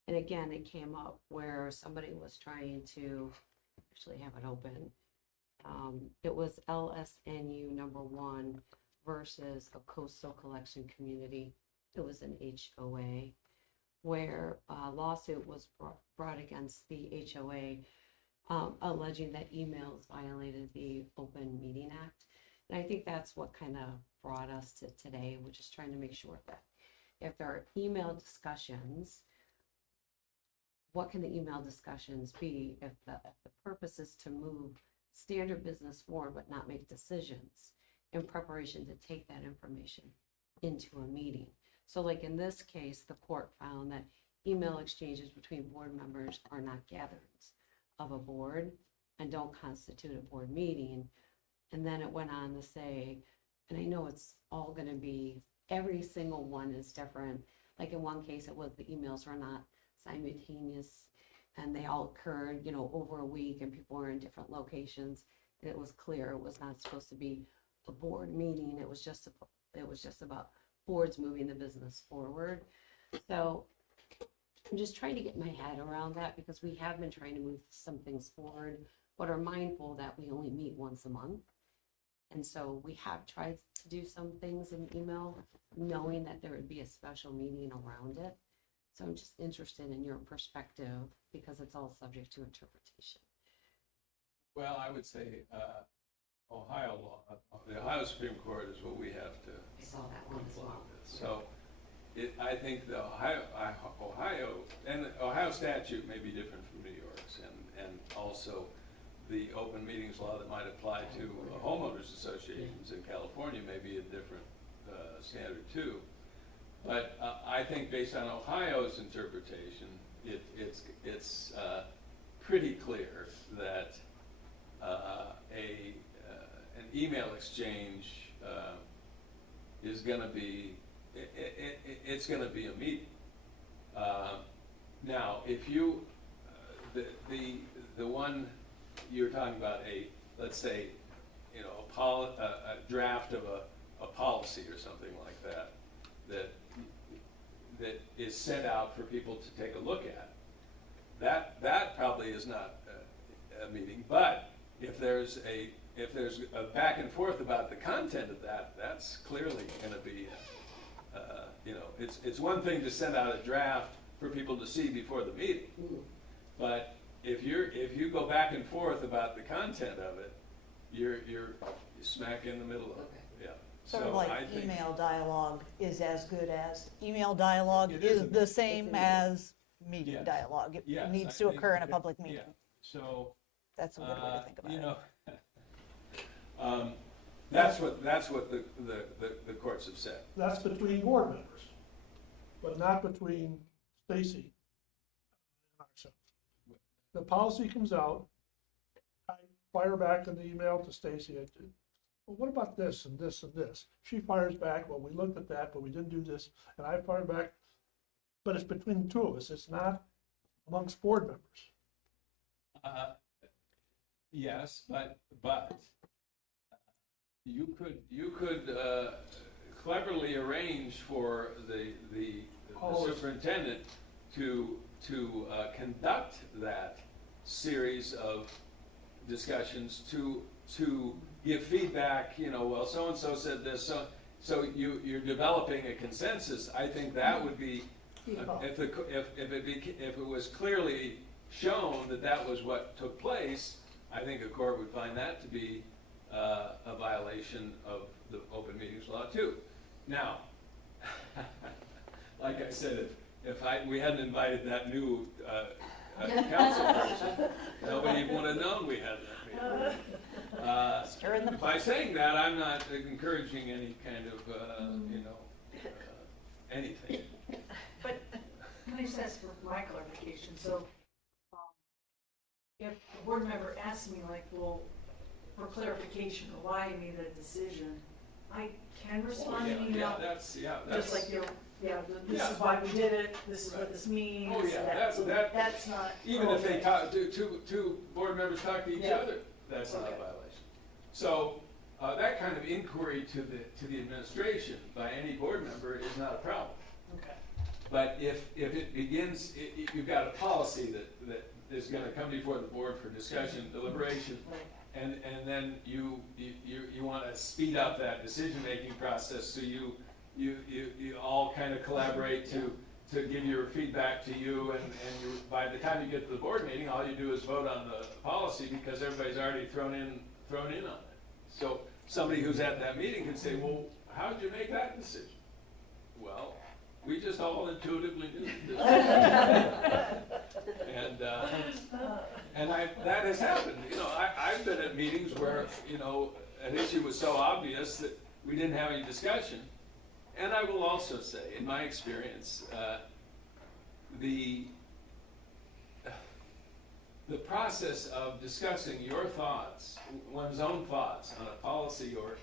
And again, it came up where somebody was trying to actually have it open. It was LSNU #1 versus a coastal collection community. It was an HOA, where a lawsuit was brought against the HOA, alleging that emails violated the Open Meeting Act. And I think that's what kind of brought us to today. We're just trying to make sure that if there are email discussions, what can the email discussions be if the purpose is to move standard business forward but not make decisions in preparation to take that information into a meeting? So like in this case, the court found that email exchanges between board members are not gatherings of a board and don't constitute a board meeting. And then it went on to say, and I know it's all going to be, every single one is different. Like in one case, it was the emails were not simultaneous and they all occurred, you know, over a week, and people were in different locations. And it was clear it was not supposed to be a board meeting. It was just about boards moving the business forward. So I'm just trying to get my head around that, because we have been trying to move some things forward, but are mindful that we only meet once a month. And so we have tried to do some things in email, knowing that there would be a special meeting around it. So I'm just interested in your perspective, because it's all subject to interpretation. Well, I would say, Ohio law, the Ohio Supreme Court is what we have to I saw that one as comply well. with. So I think the Ohio statute may be different from New York's, and also the open meetings law that might apply to homeowners associations in California may be a different standard too. But I think based on Ohio's interpretation, it's pretty clear that an email exchange is going to be, it's going to be a meeting. Now, if you, the one you're talking about, let's say, you know, a draft of a policy or something like that is sent out for people to take a look at. that probably is not a meeting, but if there's a back and forth about the content of that, that's clearly gonna be, you know, it's one thing to send out a draft for people to see before the meeting, but if you go back and forth about the content of it, you're smack in the middle of it, yeah. Sort of So like I think- email dialogue is as good as, email dialogue It is isn't. the same It's as meeting Yes. dialogue. It Yes, needs I to think occur in a that- public yeah. meeting. So, That's a good way to think about you it. know, that's what the courts have said. That's between board members, but not between Stacy and ourselves. The policy comes out, I fire back an email to Stacy, well, what about this and this and this? She fires back, well, we looked at that, but we didn't do this, and I fire back, but it's between the two of us, it's not amongst board members. Yes, but you could cleverly arrange for the Oh. superintendent to conduct that series of discussions to give feedback, you know, well, so-and-so said this, so you're developing a consensus. I think that would be, if it was clearly shown that that was what took place, I think a court would find that to be a violation of the open meetings law too. Now, like I said, if we hadn't invited that new council person, nobody would have known we had that meeting. Stir in the By saying that, I'm not encouraging any kind of, you know, anything. But can I just ask for my clarification? So if a board member asks me like, well, for clarification, or why I made that decision, I can respond in email. That's. Just like, you know, this Yeah. is why we did it, this is Right. what this means. Oh, yeah, so that- that's not. Even if they okay. talk, two board members talk to each Yeah. other, that's not a Okay. violation. So, that kind of inquiry to the administration by any board member is not a problem. Okay. But if it begins, you've got a policy that is gonna come before the board for discussion, deliberation, Right. and then you wanna speed up that decision-making process, so you all kind of collaborate to give your feedback to you, and by the time you get to the board meeting, all you do is vote on the policy, because everybody's already thrown in on it. So somebody who's at that meeting can say, well, how'd you make that decision? Well, we just all intuitively knew this. And that has happened, you know, I've been at meetings where, you know, an issue was so obvious that we didn't have any discussion. And I will also say, in my experience, the process of discussing your thoughts, one's own thoughts on a policy or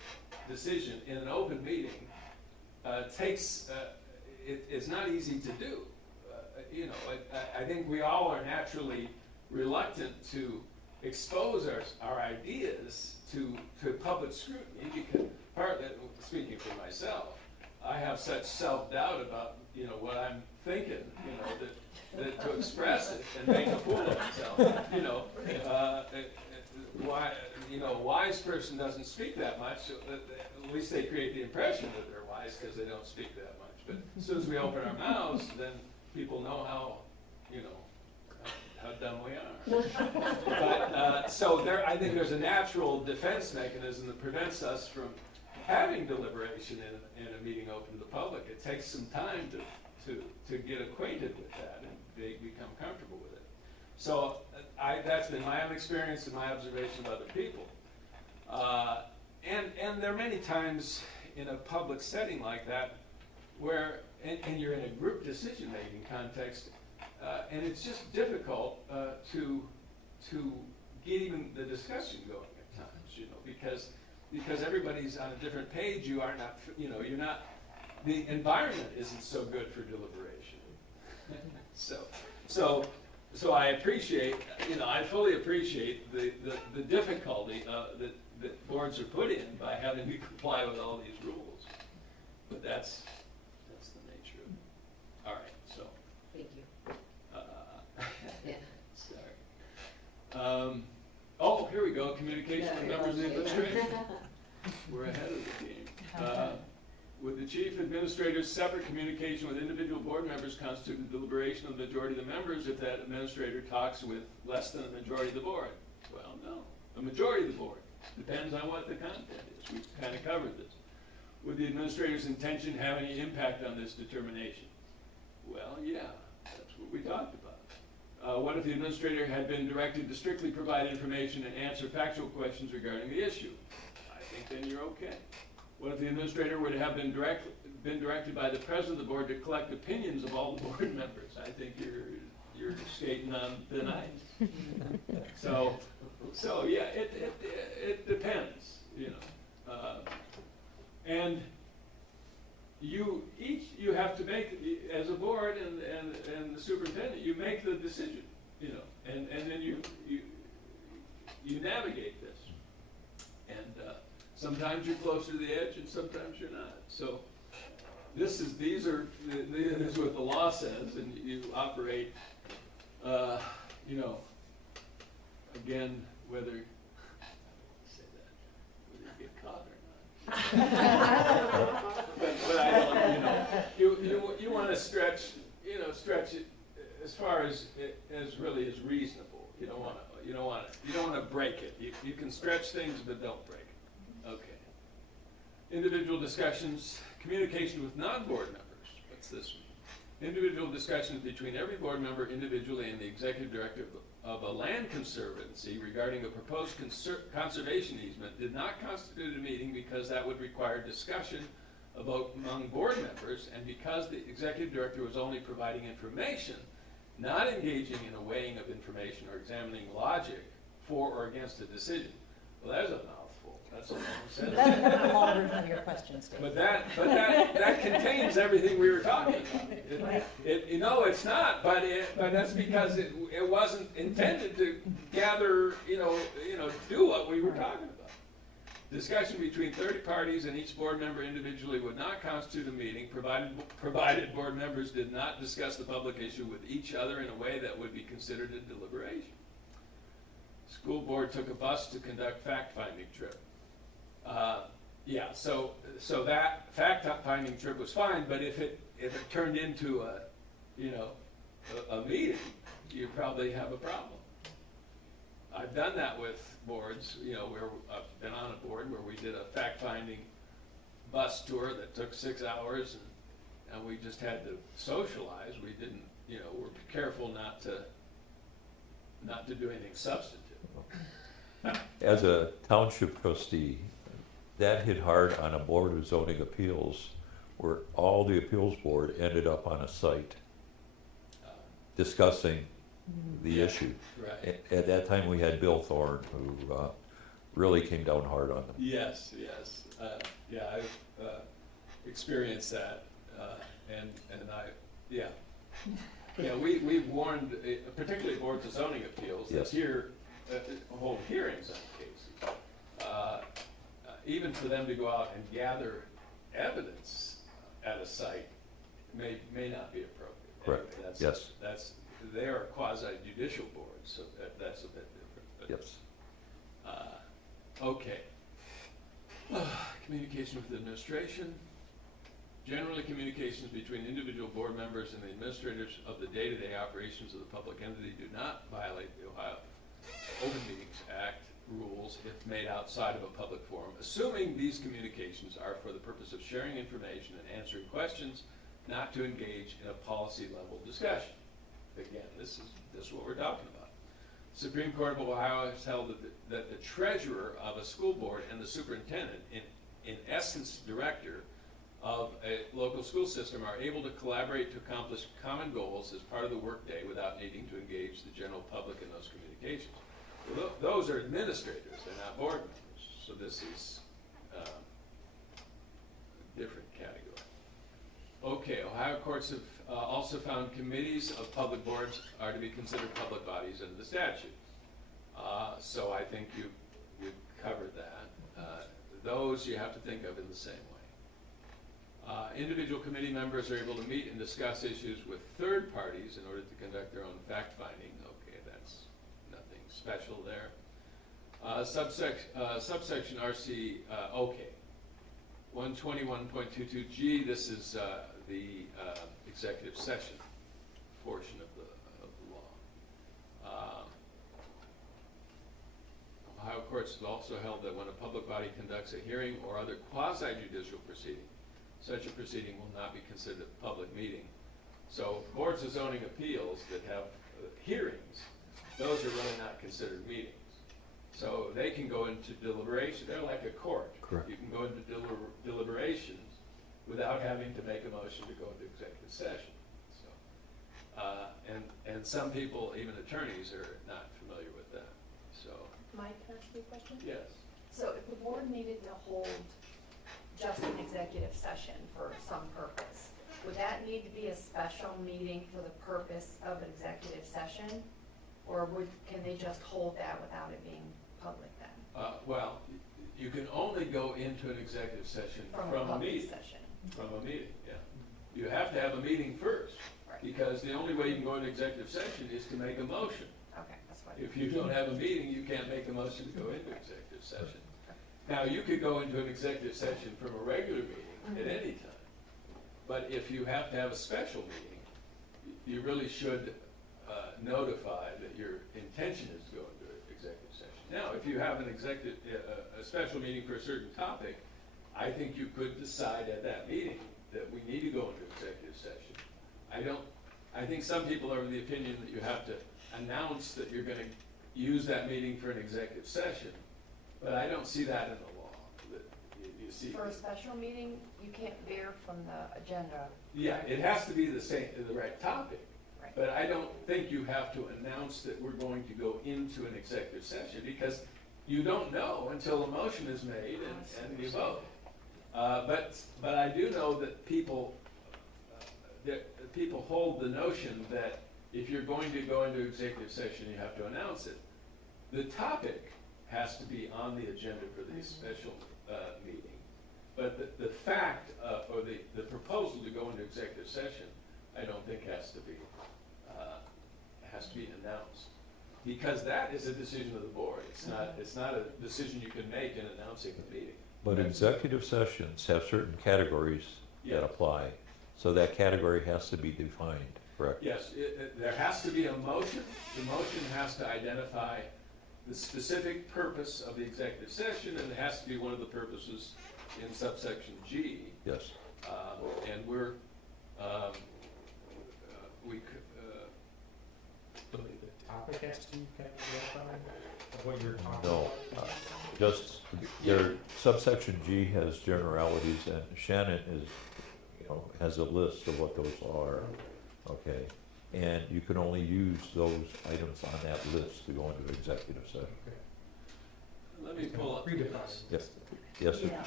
decision in an open meeting, it's not easy to do. You know, I think we all are naturally reluctant to expose our ideas to public scrutiny, because partly, speaking for myself, I have such self-doubt about, you know, what I'm thinking, you know, that to express it and make a fool of myself, you know, why, you know, a wise person doesn't speak that much, at least they create the impression that they're wise because they don't speak that much. But as soon as we open our mouths, then people know how, you know, how dumb we are. But, so I think there's a natural defense mechanism that prevents us from having deliberation in a meeting open to the public. It takes some time to get acquainted with that and become comfortable with it. So that's been my own experience and my observation of other people. And there are many times in a public setting like that where, and you're in a group decision-making context, and it's just difficult to get even the discussion going at times, you know, because everybody's on a different page. You are not, you know, you're not, the environment isn't so good for deliberation. So I appreciate, you know, I fully appreciate the difficulty that boards are put in by having to comply with all these rules. But that's the nature of it. All right, so. Thank you. Oh, here we go, communication with members of the administration. We're ahead of the game. With the chief administrator's separate communication with individual board members constitute the deliberation of the majority of the members if that administrator talks with less than a majority of the board. Well, no, a majority of the board. Depends on what the content is. We've kind of covered this. Would the administrator's intention have any impact on this determination? Well, yeah, that's what we talked about. What if the administrator had been directed to strictly provide information and answer factual questions regarding the issue? I think then you're okay. What if the administrator would have been directed by the president of the board to collect opinions of all the board members? I think you're skating on thin ice. So yeah, it depends, you know. And you have to make, as a board and the superintendent, you make the decision, you know, and then you navigate this. And sometimes you're closer to the edge and sometimes you're not. So this is what the law says, and you operate, you know, again, whether you get caught or not. but I don't, you know, you want to stretch it as far as really is reasonable. You don't want to break it. You can stretch things, but don't break it. Okay. Individual discussions, communication with non-board members. What's this one? Individual discussions between every board member individually and the executive director of a land conservancy regarding a proposed conservation easement did not constitute a meeting because that would require discussion about among board members, and because the executive director was only providing information, not engaging in a weighing of information or examining logic for or against a decision. Well, that's a mouthful. That's a long sentence. That's a long version of your question, Steve. But that contains everything we were talking about. It's not, but that's because it wasn't intended to gather, do what we were talking about. Discussion between 30 parties and each board member individually would not constitute a meeting, provided board members did not discuss the public issue with each other in a way that would be considered a deliberation. School board took a bus to conduct fact-finding trip. So that fact-finding trip was fine, but if it turned into a meeting, you probably have a problem. I've done that with boards, where I've been on a board where we did a fact-finding bus tour that took 6 hours, and we just had to socialize. We didn't, we're careful not to do anything substantive. As a township trustee, that hit hard on a board of zoning appeals where all the appeals board ended up on a site discussing the issue. Right. At that time, we had Bill Thorne, who really came down hard on them. Yes. I've experienced that, we've warned, particularly boards of zoning appeals, Yes. that hold hearings on cases. Even for them to go out and gather evidence at a site may not be appropriate. Correct. Anyway, Yes. They're a quasi-judicial board, so that's a bit different. But, Yes. Okay. Communication with the administration. Generally, communications between individual board members and the administrators of the day-to-day operations of the public entity do not violate the Ohio Open Meetings Act rules if made outside of a public forum, assuming these communications are for the purpose of sharing information and answering questions, not to engage in a policy-level discussion. Again, this is what we're talking about. Supreme Court of Ohio has held that the treasurer of a school board and the superintendent, in essence director of a local school system, are able to collaborate to accomplish common goals as part of the workday without needing to engage the general public in those communications. Well, those are administrators, they're not board members, so this is a different category. Okay, Ohio courts have also found committees of public boards are to be considered public bodies under the statute. So I think you covered that. Those you have to think of in the same way. Individual committee members are able to meet and discuss issues with third parties in order to conduct their own fact-finding. Okay, that's nothing special there. Subsection RC, okay. 121.22G, this is the executive session portion of the law. Ohio courts have also held that when a public body conducts a hearing or other quasi-judicial proceeding, such a proceeding will not be considered a public meeting. So boards of zoning appeals that have hearings, those are really not considered meetings. So they can go into deliberation, they're like a court. Correct. You can go into deliberations without having to make a motion to go into executive session. So, and some people, even attorneys, are not familiar with that, so, Mike, can I ask you a question? yes. So if the board needed to hold just an executive session for some purpose, would that need to be a special meeting for the purpose of an executive session? Or can they just hold that without it being public then? Well, you can only go into an executive session From a from a public meeting. session? From a meeting, yeah. You have to have a meeting first, Right. because the only way you can go into executive session is to make a motion. Okay, that's what. If you don't have a meeting, you can't make a motion to go into executive session. Now, you could go into an executive session from a regular meeting at any time. But if you have to have a special meeting, you really should notify that your intention is to go into executive session. Now, if you have an a special meeting for a certain topic, I think you could decide at that meeting that we need to go into executive session. I think some people are of the opinion that you have to announce that you're gonna use that meeting for an executive session, but I don't see that in the law, that you see. For a special meeting, you can't veer from the agenda. Yeah, it has to be the right topic. Right. But I don't think you have to announce that we're going to go into an executive session, because you don't know until a motion is made and you vote. But I do know that people hold the notion that if you're going to go into executive session, you have to announce it. The topic has to be on the agenda for the special meeting. But the fact, or the proposal to go into executive session, I don't think has to be announced. Because that is a decision of the board. It's not a decision you can make in announcing the meeting. But executive sessions have certain categories Yeah. that apply, so that category has to be defined, correct? Yes, there has to be a motion. The motion has to identify the specific purpose of the executive session, and it has to be one of the purposes in subsection G. Yes. And we're, The topic has to kind of identify of what you're talking No, about? just, their subsection G has generalities, and Shannon is, has a list of what those are, okay? And you can only use those items on that list to go into executive session. Okay. let me pull up the Predefined. list. Yes, yes, sir. Yeah,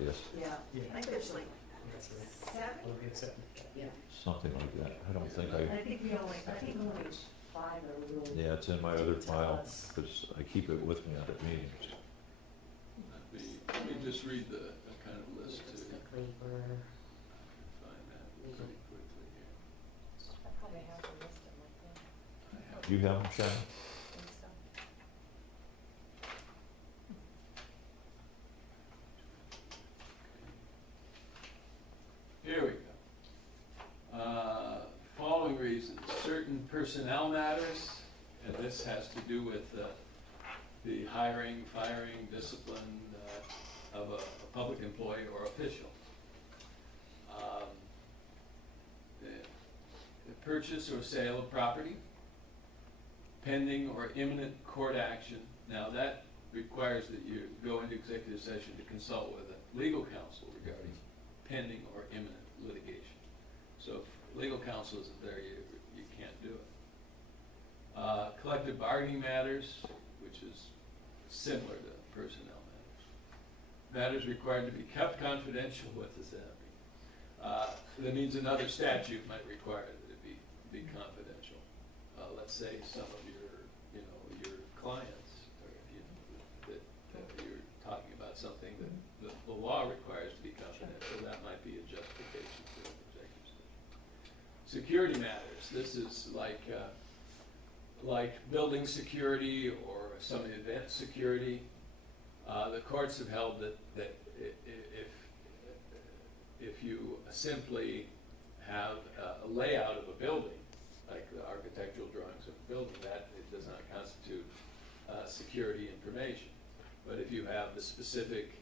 Yes, yeah. Yeah. I think there's like That's right. 7. It'll be accepted. Yeah. something like that. I don't think I think only 5 are really. yeah, it's in my other to file, us. because I keep it with me at the meetings. Let me just read the kind of list to Just find the labor. that pretty quickly here. I probably have the list in my phone. I have Do you have them, Shannon? I think so. Here we go. Following reasons, certain personnel matters, and this has to do with the hiring, firing, discipline of a public employee or official. The purchase or sale of property, pending or imminent court action. Now, that requires that you go into executive session to consult with a legal counsel regarding pending or imminent litigation. So if legal counsel isn't there, you can't do it. Collective bargaining matters, which is similar to personnel matters. Matters required to be kept confidential. What does that mean? That means another statute might require that it be confidential. Let's say some of your clients, or that you're talking about something that the law requires to be confidential, that might be a justification for an executive session. Security matters, this is like like building security or some event security, the courts have held that if you simply have a layout of a building, like the architectural drawings of a building, that it does not constitute security information. But if you have the specific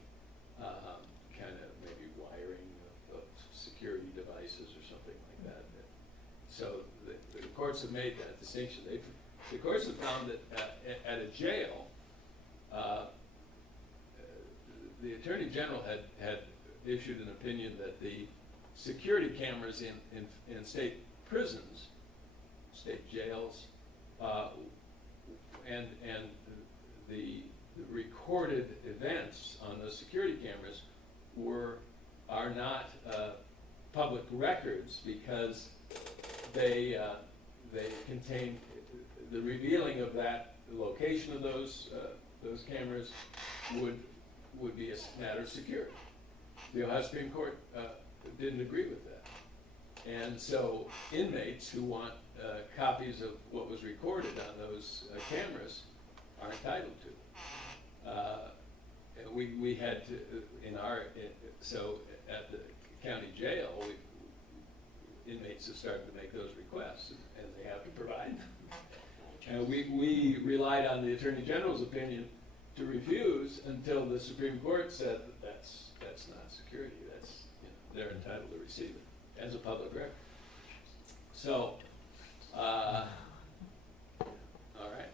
kind of maybe wiring of security devices or something like that, so the courts have made that distinction. The courts have found that at a jail, the Attorney General had issued an opinion that the security cameras in state prisons, state jails, and the recorded events on those security cameras are not public records because they contain the revealing of that, the location of those cameras would be a matter of security. The Ohio Supreme Court didn't agree with that. And so inmates who want copies of what was recorded on those cameras are entitled to. We had to, so at the county jail, inmates have started to make those requests, and they have to provide them. And we relied on the Attorney General's opinion to refuse until the Supreme Court said that that's not security. They're entitled to receive it as a public record. So, all right.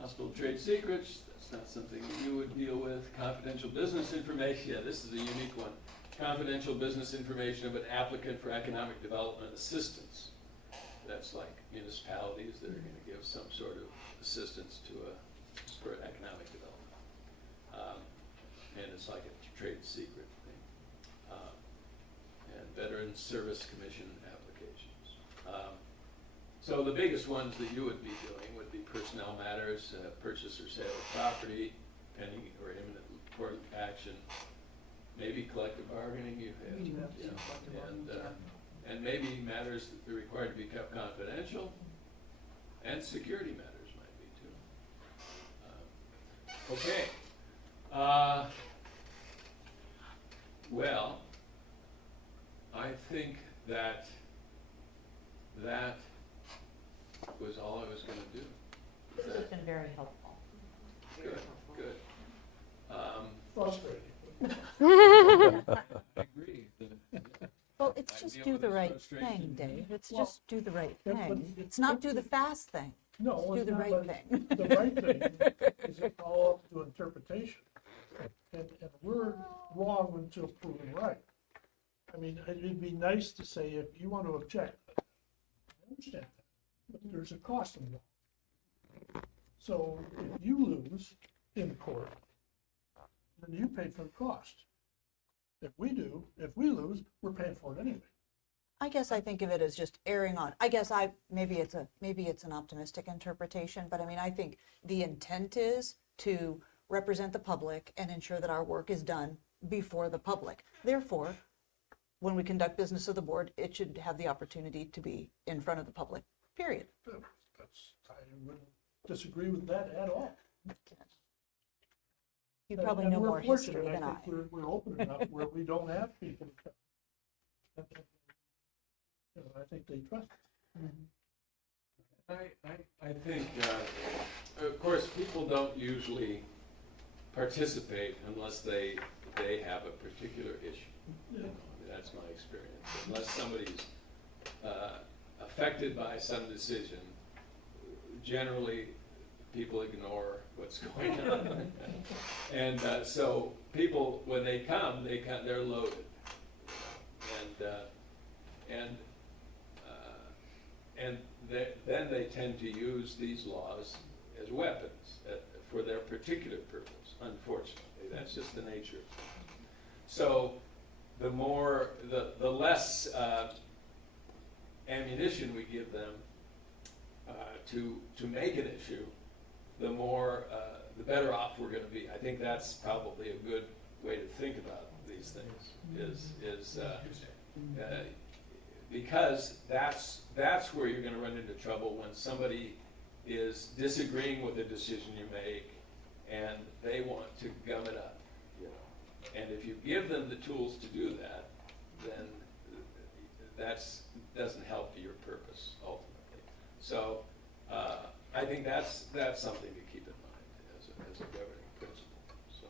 Hospital trade secrets, that's not something you would deal with. Confidential business information, yeah, this is a unique one. Confidential business information of an applicant for economic development assistance. That's like municipalities that are going to give some sort of assistance for economic development. And it's like a trade secret thing. And Veterans Service Commission applications. So the biggest ones that you would be doing would be personnel matters, purchase or sale of property, pending or imminent court action, maybe collective bargaining. You have, and maybe matters that are required to be kept confidential, and security matters might be too. Okay. Well, I think that was all I was going to do. This has been very helpful. Good, good. Frustrating. I agree. Well, it's I just deal do with the this right frustration. thing, Dave. It's Well, just do the right yeah, but thing. it- It's not do the fast thing. No, Do it's the not, right but thing. the right thing is it's all up to interpretation. And we're wrong until proven right. I mean, it'd be nice to say, if you want to object, I understand that, but there's a cost involved. So if you lose in court, then you pay for the cost. If we lose, we're paying for it anyway. I guess I think of it as just erring on, maybe it's an optimistic interpretation, but I mean, I think the intent is to represent the public and ensure that our work is done before the public. Therefore, when we conduct business of the board, it should have the opportunity to be in front of the public, period. I wouldn't disagree with that at all. You probably And know we're more fortunate, history than I. think we're open enough where we don't have people to come. I think they trust us. I think, of course, people don't usually participate unless they have a particular issue. Yeah. That's my experience. Unless somebody's affected by some decision, generally people ignore what's going on. And so people, when they come, they're loaded. And then they tend to use these laws as weapons for their particular purpose, unfortunately. That's just the nature of it. So the less ammunition we give them to make an issue, the better off we're going to be. I think that's probably a good way to think about these things. Because that's where you're going to run into trouble when somebody is disagreeing with a decision you make, and they want to gum it up, you know. And if you give them the tools to do that, then doesn't help your purpose ultimately. So I think that's something to keep in mind as a governing principle. So,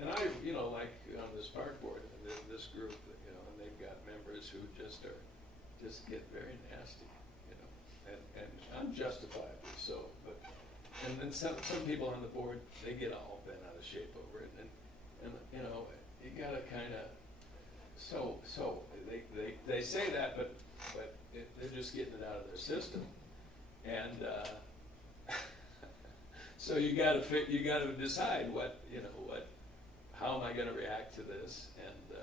and I, you know, like on this park board, this group, you know, and they've got members who just get very nasty, you know, and unjustifiably so. But and then some people on the board, they get all bent out of shape over it, and you know, you gotta kind of they say that, but they're just getting it out of their system, and so you gotta decide what, you know, how am I going to react to this, and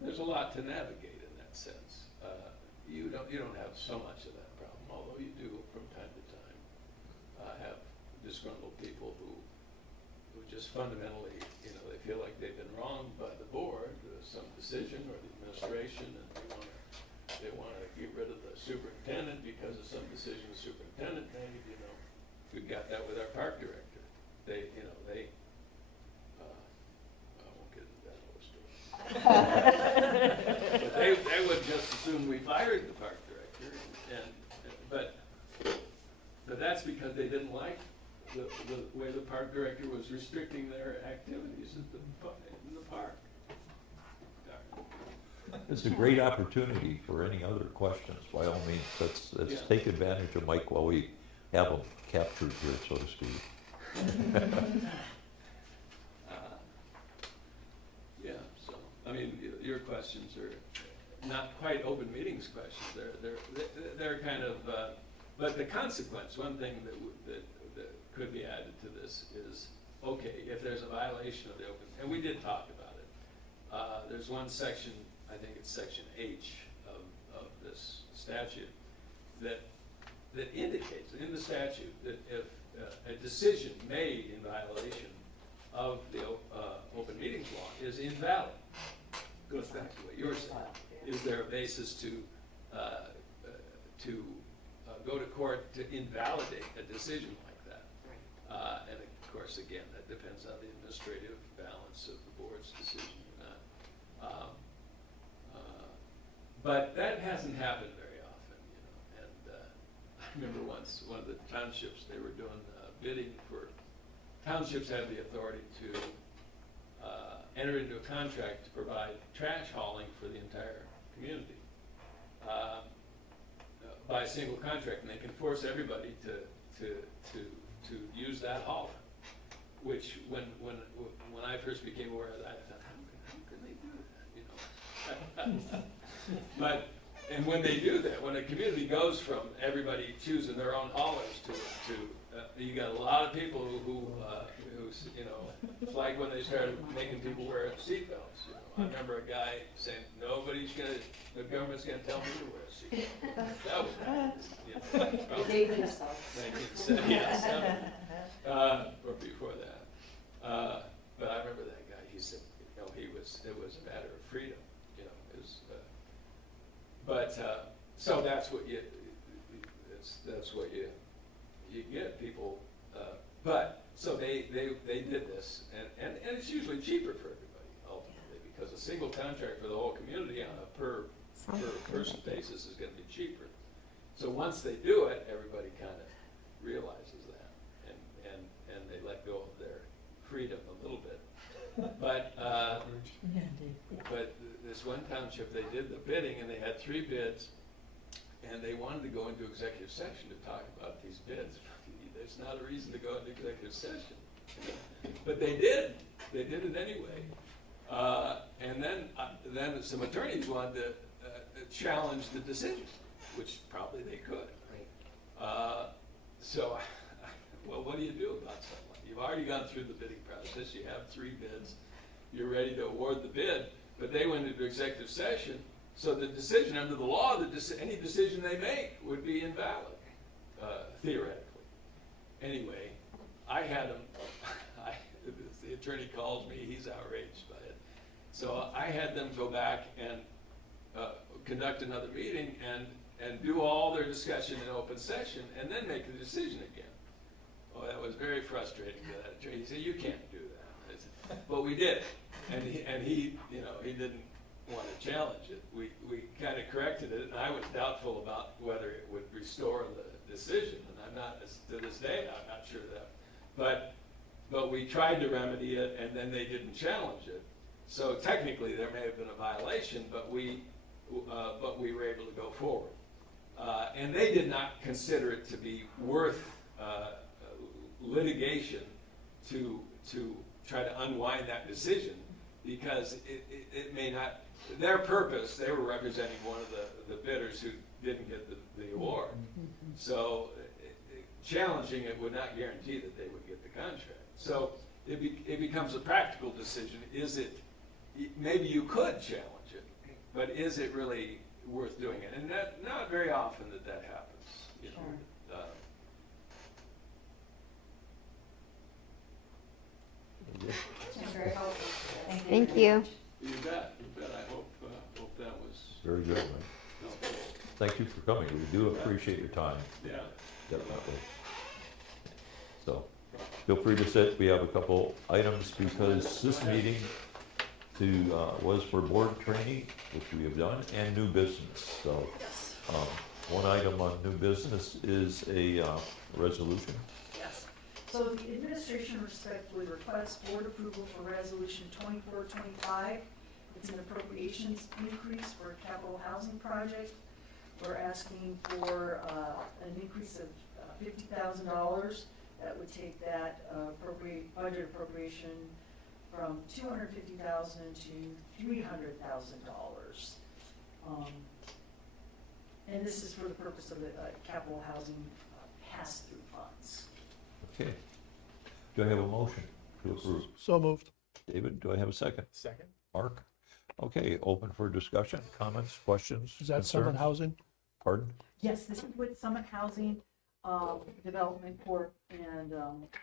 there's a lot to navigate in that sense. You don't have so much of that problem, although you do from time to time have disgruntled people who just fundamentally, you know, they feel like they've been wronged by the board, some decision or the administration, and they want to get rid of the superintendent because of some decision the superintendent made. You know, we've got that with our park director. I won't get into that whole story. But they would just assume we fired the park director, but that's because they didn't like the way the park director was restricting their activities in the park. It's a great opportunity for any other questions, by all means. Let's take advantage of Mike while we have him captured here, so to speak. Yeah, so, I mean, your questions are not quite open meetings questions. They're kind of, but the consequence, one thing that could be added to this is, okay, if there's a violation of the open, and we did talk about it, there's one section, I think it's section H of this statute, that indicates in the statute that if a decision made in violation of the open meetings law is invalid, goes back to what you were saying. Is there a basis to go to court to invalidate a decision like that? And of course, again, that depends on the administrative balance of the board's decision or not. But that hasn't happened very often, you know. And I remember once one of the townships, they were doing bidding for, townships have the authority to enter into a contract to provide trash hauling for the entire community by a single contract, and they can force everybody to use that hauler. Which when I first became aware of that, I thought, how can they do that? You know. But and when they do that, when a community goes from everybody choosing their own haulers to you got a lot of people who you know, it's like when they started making people wear seatbelts. You know, I remember a guy saying, the government's gonna tell me to wear a seatbelt. That was happening. He dated himself. 1977, or before that. But I remember that guy. He said, you know, it was a matter of freedom. You know, so that's what you get people. But so they did this, and it's usually cheaper for everybody ultimately, because a single contract for the whole community on a per person basis is going to be cheaper. So once they do it, everybody kind of realizes that, and they let go of their freedom a little bit. But this one township, they did the bidding, and they had 3 bids, and they wanted to go into executive session to talk about these bids. There's not a reason to go into executive session, but they did. They did it anyway. And then some attorneys wanted to challenge the decision, which probably they could. So, well, what do you do about something? You've already gone through the bidding process. You have 3 bids. You're ready to award the bid, but they went into executive session. So the decision under the law, any decision they make would be invalid, theoretically. Anyway, I had them, the attorney calls me, he's outraged by it. So I had them go back and conduct another meeting, and do all their discussion in open session, and then make the decision again. Oh, that was very frustrating to that attorney. He said, you can't do that. I said, but we did. And he, you know, he didn't want to challenge it. We kind of corrected it, and I was doubtful about whether it would restore the decision, and I'm not, to this day, I'm not sure that. But we tried to remedy it, and then they didn't challenge it. So technically, there may have been a violation, but we were able to go forward. And they did not consider it to be worth litigation to try to unwind that decision, because it may not, their purpose, they were representing one of the bidders who didn't get the award. So challenging it would not guarantee that they would get the contract. So it becomes a practical decision. Is it, maybe you could challenge it, but is it really worth doing it? And that, not very often that happens, you know. Very helpful. Thank you. You bet. I hope that was Very good, man. helpful. Thank you for coming. We do appreciate your time, Yeah. definitely. So, feel free to sit. We have a couple items because this meeting was for board training, which we have done, and new business. So, one item on new business is a resolution. Yes. So the administration respectfully requests board approval for resolution 2425. It's an appropriations increase for a capital housing project. We're asking for an increase of $50,000. That would take that budget appropriation from $250,000 to $300,000. And this is for the purpose of the capital housing pass-through funds. Okay. Do I have a motion to approve? So moved. David, do I have a second? Second? Mark? Okay, open for discussion, comments, questions, Is that Summit concerns? Housing? Pardon? Yes, this is with Summit Housing Development Corp., and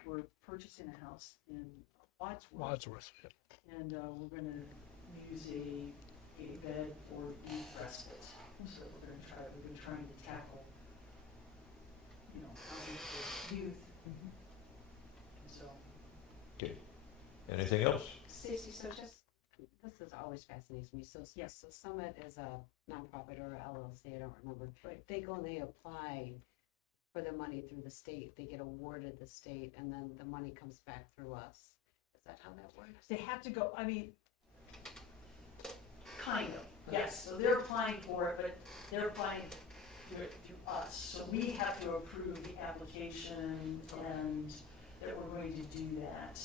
we're purchasing a house in Wadsworth. Wadsworth, yeah. And we're gonna use a bed for youth respite. So we've been trying to tackle, you know, housing for youth. And so, Okay. Anything else? Stacy, so just, this is always fascinates me. So, Yes. so Summit is a nonprofit or a LLC, I don't remember. Right. They go and they apply for the money through the state. They get awarded the state, and then the money comes back through us. Is that how that works? they have to go, I mean, kind of, yes. So they're applying for it, but they're applying through us. So we have to approve the application and that we're going to do that.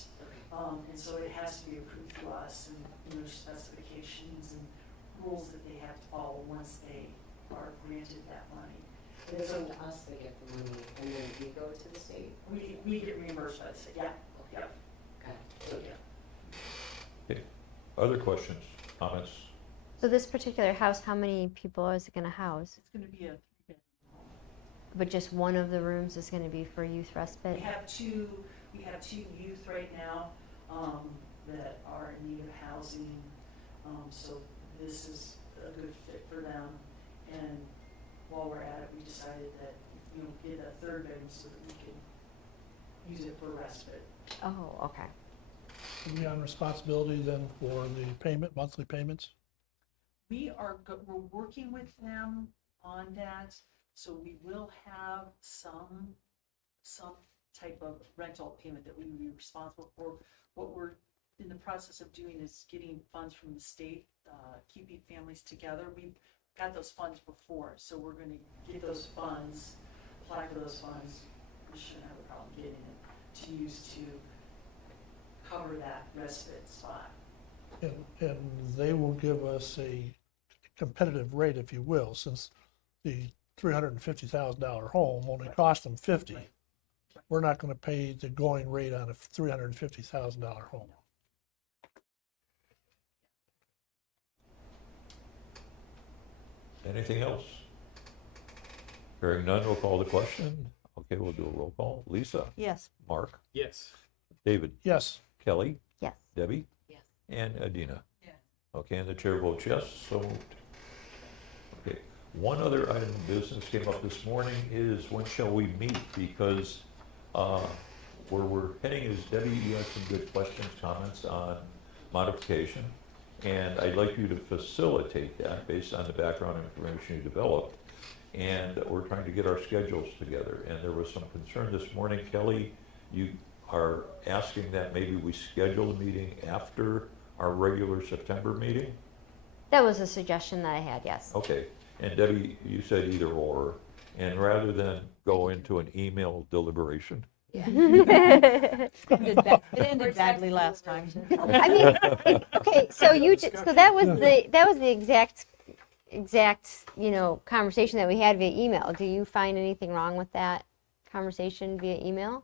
And so it has to be approved through us, and there's specifications and rules that they have to follow once they are granted that money. They come to us to get the money, and then we go to the state? We get reimbursed by the state, yeah, yeah. Got it. So, yeah. Okay. Other questions, comments? So this particular house, how many people is it gonna house? It's gonna be a three-bedroom home. But just one of the rooms is gonna be for youth respite? We have two youth right now, that are in need of housing. So this is a good fit for them. And while we're at it, we decided that, you know, get a third bedroom so that we could use it for respite. Oh, okay. Are we on responsibility then for the payment, monthly payments? We're working with them on that, so we will have some type of rental payment that we would be responsible for. What we're in the process of doing is getting funds from the state, keeping families together. We got those funds before, so we're gonna get those funds, apply for those funds. We shouldn't have a problem getting it to use to cover that respite spot. And they will give us a competitive rate, if you will, since the $350,000 home only cost them $50,000. Right. We're not gonna pay the going rate on a $350,000 home. Anything else? Hearing none, we'll call the question. Okay, we'll do a roll call. Lisa? Yes. Mark? Yes. David? Yes, Kelly? Yes. Debbie? Yes. And Adina? Yes. Okay, and the chair votes yes, so moved. Okay, One other item of business came up this morning is when shall we meet? Because where we're heading is Debbie, you had some good questions, comments on modification. And I'd like you to facilitate that based on the background information you developed. And we're trying to get our schedules together. And there was some concern this morning, Kelly, you are asking that maybe we schedule a meeting after our regular September meeting? That was a suggestion that I had, yes. Okay, and Debbie, you said either or, and rather than go into an email deliberation. It ended badly last time. I mean, okay, so so that was the exact, conversation that we had via email. Do you find anything wrong with that conversation via email?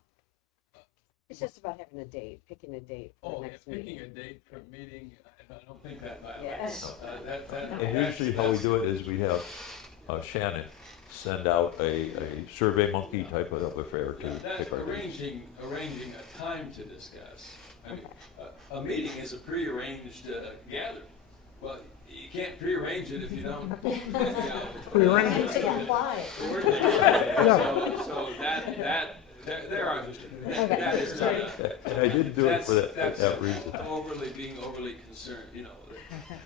It's just about having a date, picking a date for the next meeting. Picking a date for a meeting, I don't think that violates. And usually how we do it is we have Shannon send out a survey monkey type of affair to That's pick our dates. arranging a time to discuss. I mean, a meeting is a prearranged gathering. Well, you can't prearrange it if you don't, Prearrange it. So there are, that is not a. And I didn't do it for that reason. Being overly concerned,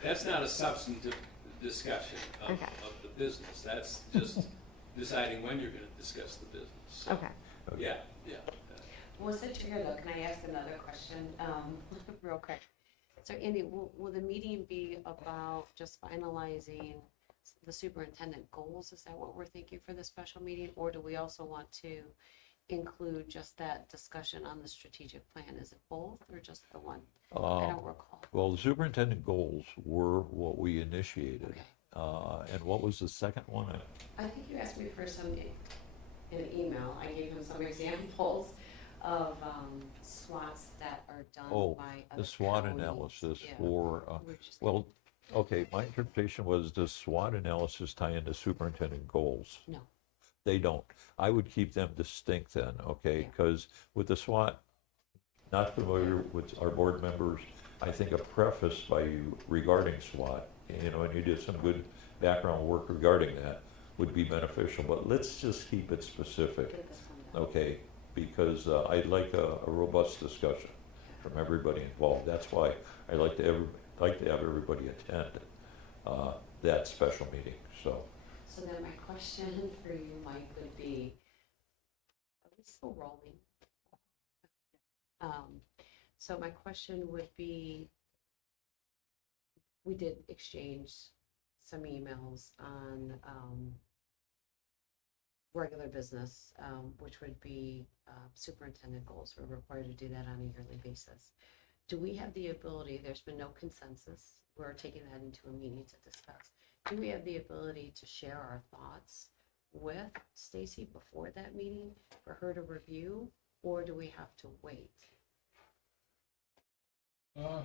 that's not a substantive discussion of the business. That's just deciding when you're gonna discuss the business. So, Okay. Yeah. Well, since you're here though, can I ask another question, real quick? So Andy, will the meeting be about just finalizing the superintendent goals? Is that what we're thinking for the special meeting? Or do we also want to include just that discussion on the strategic plan? Is it both or just the one? I don't recall. Well, the superintendent goals were what we initiated. Okay. And what was the second one? I think you asked me for some, in an email, I gave him some examples of SWOTs that are done by other The SWOT counties. analysis Yeah. for, We're just- well, okay, my interpretation was does SWOT analysis tie into superintendent goals? No. They don't. I would keep them distinct then, okay? Yeah. Because with the SWOT, not familiar with our board members, I think a preface by you regarding SWOT, and you did some good background work regarding that, would be beneficial. But let's just keep it specific, Get this one done. okay? Because I'd like a robust discussion from everybody involved. That's why I like to have everybody attend that special meeting, so. So then my question for you, Mike, would be, are we still rolling? So my question would be, we did exchange some emails on regular business, which would be superintendent goals. We're required to do that on a yearly basis. Do we have the ability, there's been no consensus, we're taking that into a meeting to discuss. Do we have the ability to share our thoughts with Stacy before that meeting for her to review, or do we have to wait? I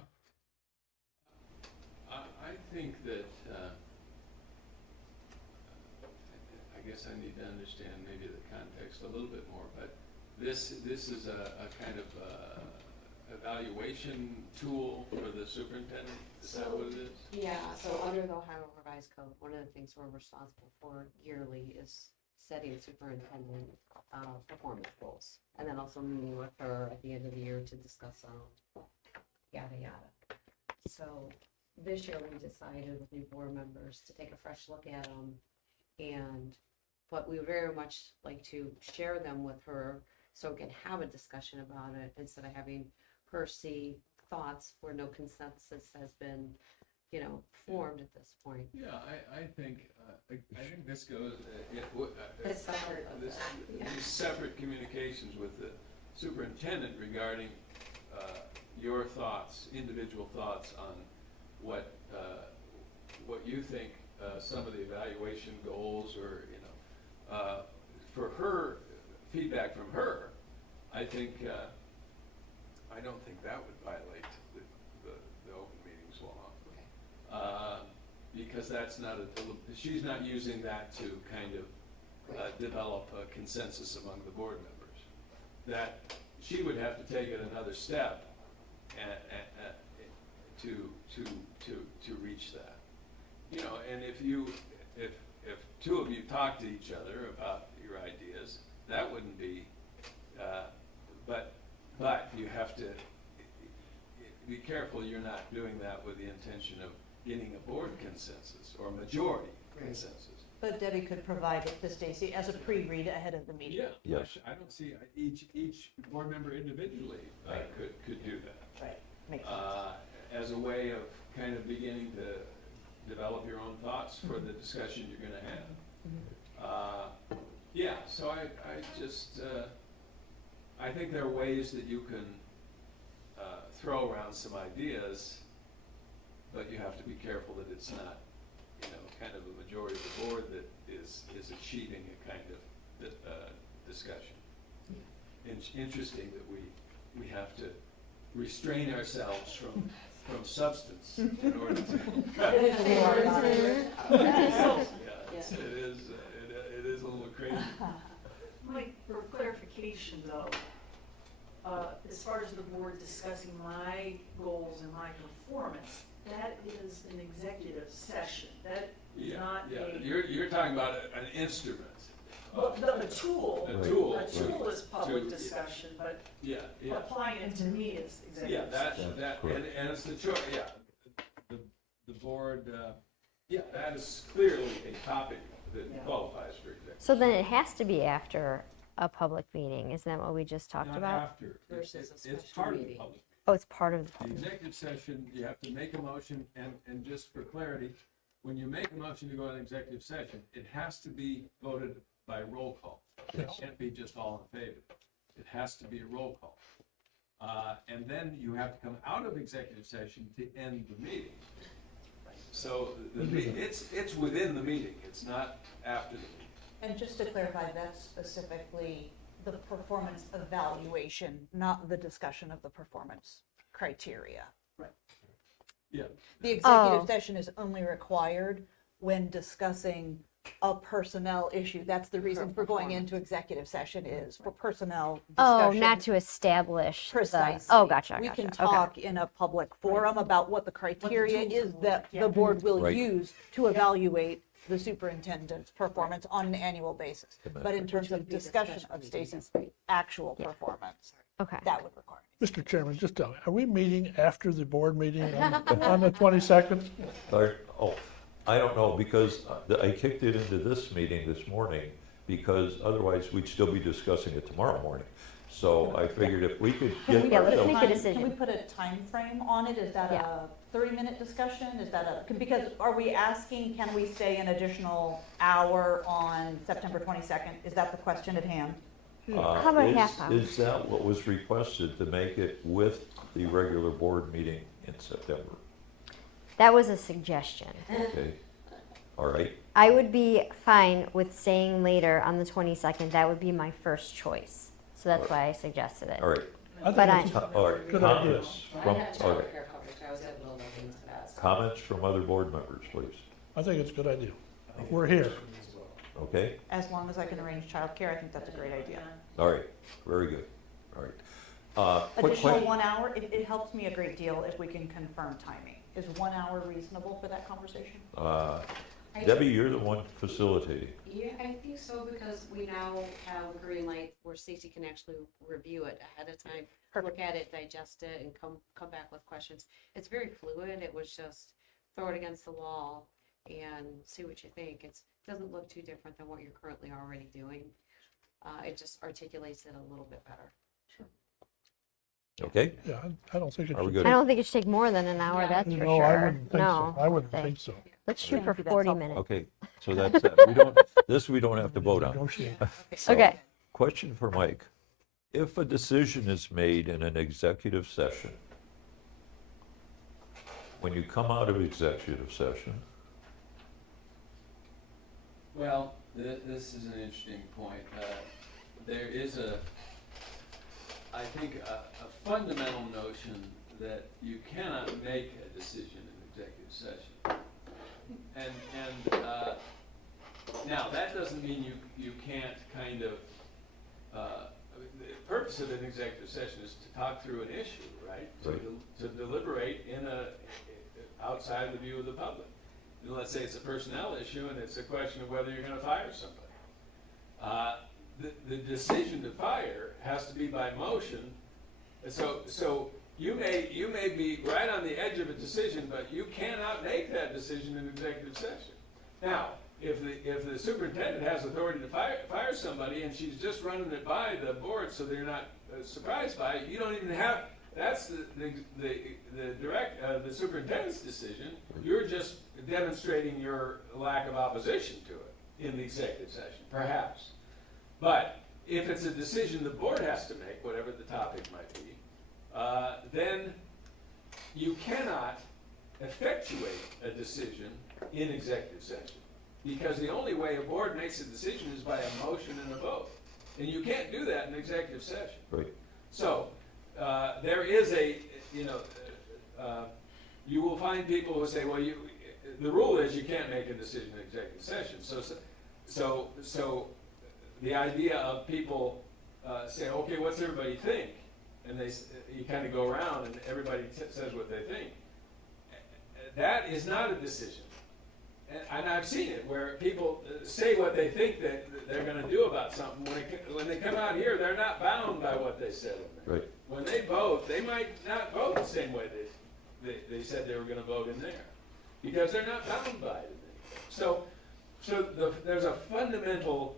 think that, I guess I need to understand maybe the context a little bit more, but this is a kind of evaluation tool for the superintendent? Is that what it is? Yeah, so under the Ohio Revised Code, one of the things we're responsible for yearly is setting superintendent performance goals. And then also meeting with her at the end of the year to discuss yada yada. So this year we decided with new board members to take a fresh look at them, but we would very much like to share them with her so we can have a discussion about it instead of having her see thoughts where no consensus has been, formed at this point. Yeah, I think this goes, It's separate of this, that, yeah. these separate communications with the superintendent regarding your thoughts, individual thoughts on what you think some of the evaluation goals or, for her, feedback from her, I think, I don't think that would violate the open meetings law. Because that's not she's not using that to kind of develop a consensus among the board members. That she would have to take it another step to reach that. And if two of you talk to each other about your ideas, that wouldn't be, but you have to be careful you're not doing that with the intention of getting a board consensus or majority consensus. But Debbie could provide it to Stacy as a pre-read ahead of the meeting. Yeah. Yes. I don't see, each board member individually could do that. Right, makes sense. As a way of kind of beginning to develop your own thoughts for the discussion you're gonna have. Yeah, so I just, I think there are ways that you can throw around some ideas, but you have to be careful that it's not, kind of a majority of the board that is achieving a kind of discussion. Interesting that we have to restrain ourselves from substance in order to. It is a little crazy. Mike, for clarification though, as far as the board discussing my goals and my performance, that is an executive session. That is not a. You're talking about an instrument. Well, the tool. A tool. A tool is public To- discussion, but Yeah. applying it to me is Yeah, executive that, session. and it's the choice, the board, that is clearly a topic that Yeah. qualifies for executive. So then it has to be after a public meeting, isn't that what we just talked Not about? after. Versus a It's special part of the meeting. public. Oh, it's part of the The public. executive session, you have to make a motion, and just for clarity, when you make a motion to go in executive session, it has to be voted by roll call. It can't be just all in favor. It has to be a roll call. And then you have to come out of executive session to end the meeting. So it's within the meeting, it's not after the meeting. And just to clarify, that's specifically the performance evaluation, not the discussion of the performance criteria. Yeah. The executive Oh. session is only required when discussing a personnel issue. That's the reason for going into executive session is for personnel Oh, discussion. not to establish the, Precisely. oh, gotcha, We gotcha, can okay. talk in a public forum about what the criteria tools is will that look, yeah. the board will Right. use to evaluate the superintendent's performance on an annual basis. But in terms would of be the discussion special of meeting, Stacy's right. actual Yeah. performance, Okay. that would require. Mr. Chairman, just tell me, are we meeting after the board meeting on the 22nd? I don't know, because I kicked it into this meeting this morning, because otherwise we'd still be discussing it tomorrow morning. So I figured if we could get Yeah, let's ourselves. make a decision. Can we put a time frame on it? Is that Yeah. a 30-minute discussion? Is that because are we asking, can we stay an additional hour on September 22nd? Is that the question at hand? How about a half hour? Is that what was requested, to make it with the regular board meeting in September? That was a suggestion. Okay, all right, I would be fine with saying later on the 22nd. That would be my first choice. So that's why I suggested it. all right. think But it's- All right, Good idea. comments from, I have all right, childcare coverage, I was able to look into that. so. comments from other board members, please. I think it's a good idea. We're here. Okay, As long as I can arrange childcare, I think that's a great idea. all right, very good, all right. Quick Additional question. 1 hour, it helps me a great deal if we can confirm timing. Is 1 hour reasonable for that conversation? Debbie, you're the one facilitating. Yeah, I think so, because we now have a green light where Stacy can actually review it ahead of time, look at it, digest it, and come back with questions. It's very fluid, it was just throw it against the wall and see what you think. It doesn't look too different than what you're currently already doing. It just articulates it a little bit better. Okay, Yeah, I don't think it Are we should. good? I don't think it should take more than an hour, Yeah. that's for No, I sure. wouldn't think so. I wouldn't think so. Let's shoot for Thank you, that's 40 helpful. minutes. okay, so that's it. We don't have to vote on. Negotiate. So, Okay. Question for Mike. If a decision is made in an executive session, when you come out of executive session, Well, this is an interesting point. There is I think, a fundamental notion that you cannot make a decision in executive session. And now, that doesn't mean you can't kind of, the purpose of an executive session is to talk through an issue, right? Right. To deliberate outside the view of the public. and let's say it's a personnel issue and it's a question of whether you're gonna fire somebody. The decision to fire has to be by motion. So you may be right on the edge of a decision, but you cannot make that decision in executive session. Now, if the superintendent has authority to fire somebody and she's just running it by the board so they're not surprised by it, you don't even have, that's the superintendent's decision. You're just demonstrating your lack of opposition to it in the executive session, perhaps. But if it's a decision the board has to make, whatever the topic might be, then you cannot effectuate a decision in executive session. Because the only way a board makes a decision is by a motion and a vote. And you can't do that in executive session. Right. So, there is a, you will find people who say, well, the rule is you can't make a decision in executive session. So the idea of people saying, okay, what's everybody think? And you kind of go around and everybody says what they think. That is not a decision. And I've seen it where people say what they think that they're going to do about something. When they come out here, they're not bound by what they said in there. Right. When they vote, they might not vote the same way they said they were going to vote in there, because they're not bound by it. So there's a fundamental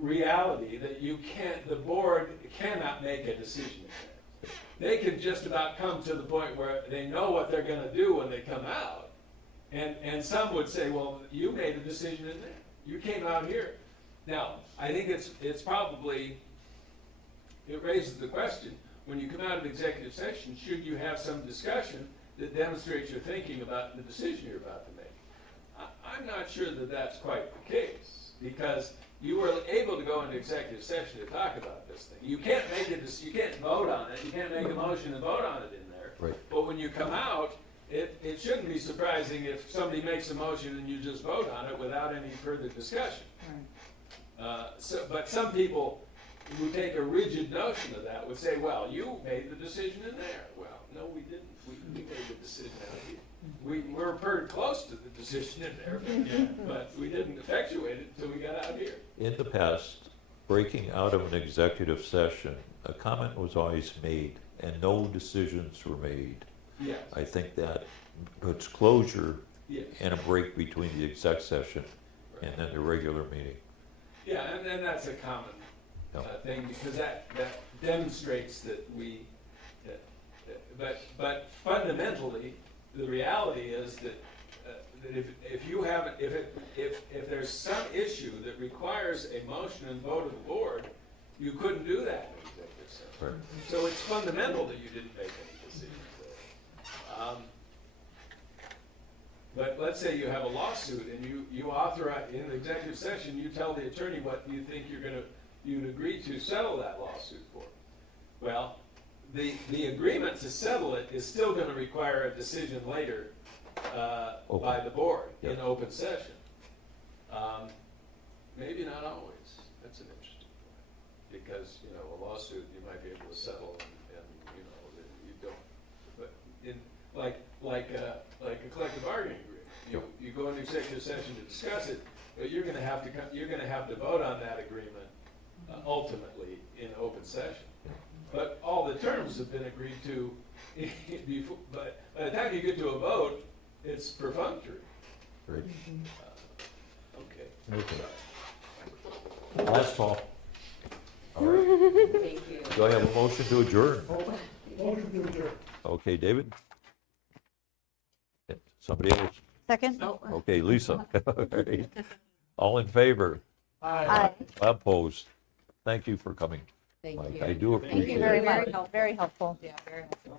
reality that the board cannot make a decision. They can just about come to the point where they know what they're going to do when they come out. And some would say, well, you made a decision in there. You came out here. Now, I think it's probably, it raises the question, when you come out of executive session, should you have some discussion that demonstrates your thinking about the decision you're about to make? I'm not sure that that's quite the case, because you were able to go into executive session to talk about this thing. You can't you can't vote on it. You can't make a motion and vote on it in there. Right. But when you come out, it shouldn't be surprising if somebody makes a motion and you just vote on it without any further discussion. But some people who take a rigid notion of that would say, well, you made the decision in there. Well, no, we didn't. We made the decision out here. We were pretty close to the decision in there, but we didn't effectuate it until we got out here. In the past, breaking out of an executive session, a comment was always made and no decisions were made. Yes. I think that puts closure Yes. and a break between the exec session and then the regular meeting. Yeah, and then that's a common thing, because that demonstrates that but fundamentally, the reality is that if there's some issue that requires a motion and vote of the board, you couldn't do that in executive session. Right. So it's fundamental that you didn't make any decisions there. But let's say you have a lawsuit and you authorize, in the executive session, you tell the attorney what you think you'd agree to settle that lawsuit for. Well, the agreement to settle it is still going to require a decision later by the board in open session. Maybe not always. That's an interesting point, because a lawsuit you might be able to settle and you don't. But in like a collective bargaining agreement, you go into executive session to discuss it, but you're going to have to vote on that agreement ultimately in open session. But all the terms have been agreed to before. But by the time you get to a vote, it's perfunctory. Right. Okay. Okay. Last call. All right. Thank you. Do I have a motion to adjourn? Motion to adjourn. Okay, David? Somebody else? Second? Okay, Lisa. All right. All in favor? Aye. Opposed? Thank you for coming. Thank Mike. you. I do Thank appreciate you it. very Very much. much, very helpful. Yeah, very helpful.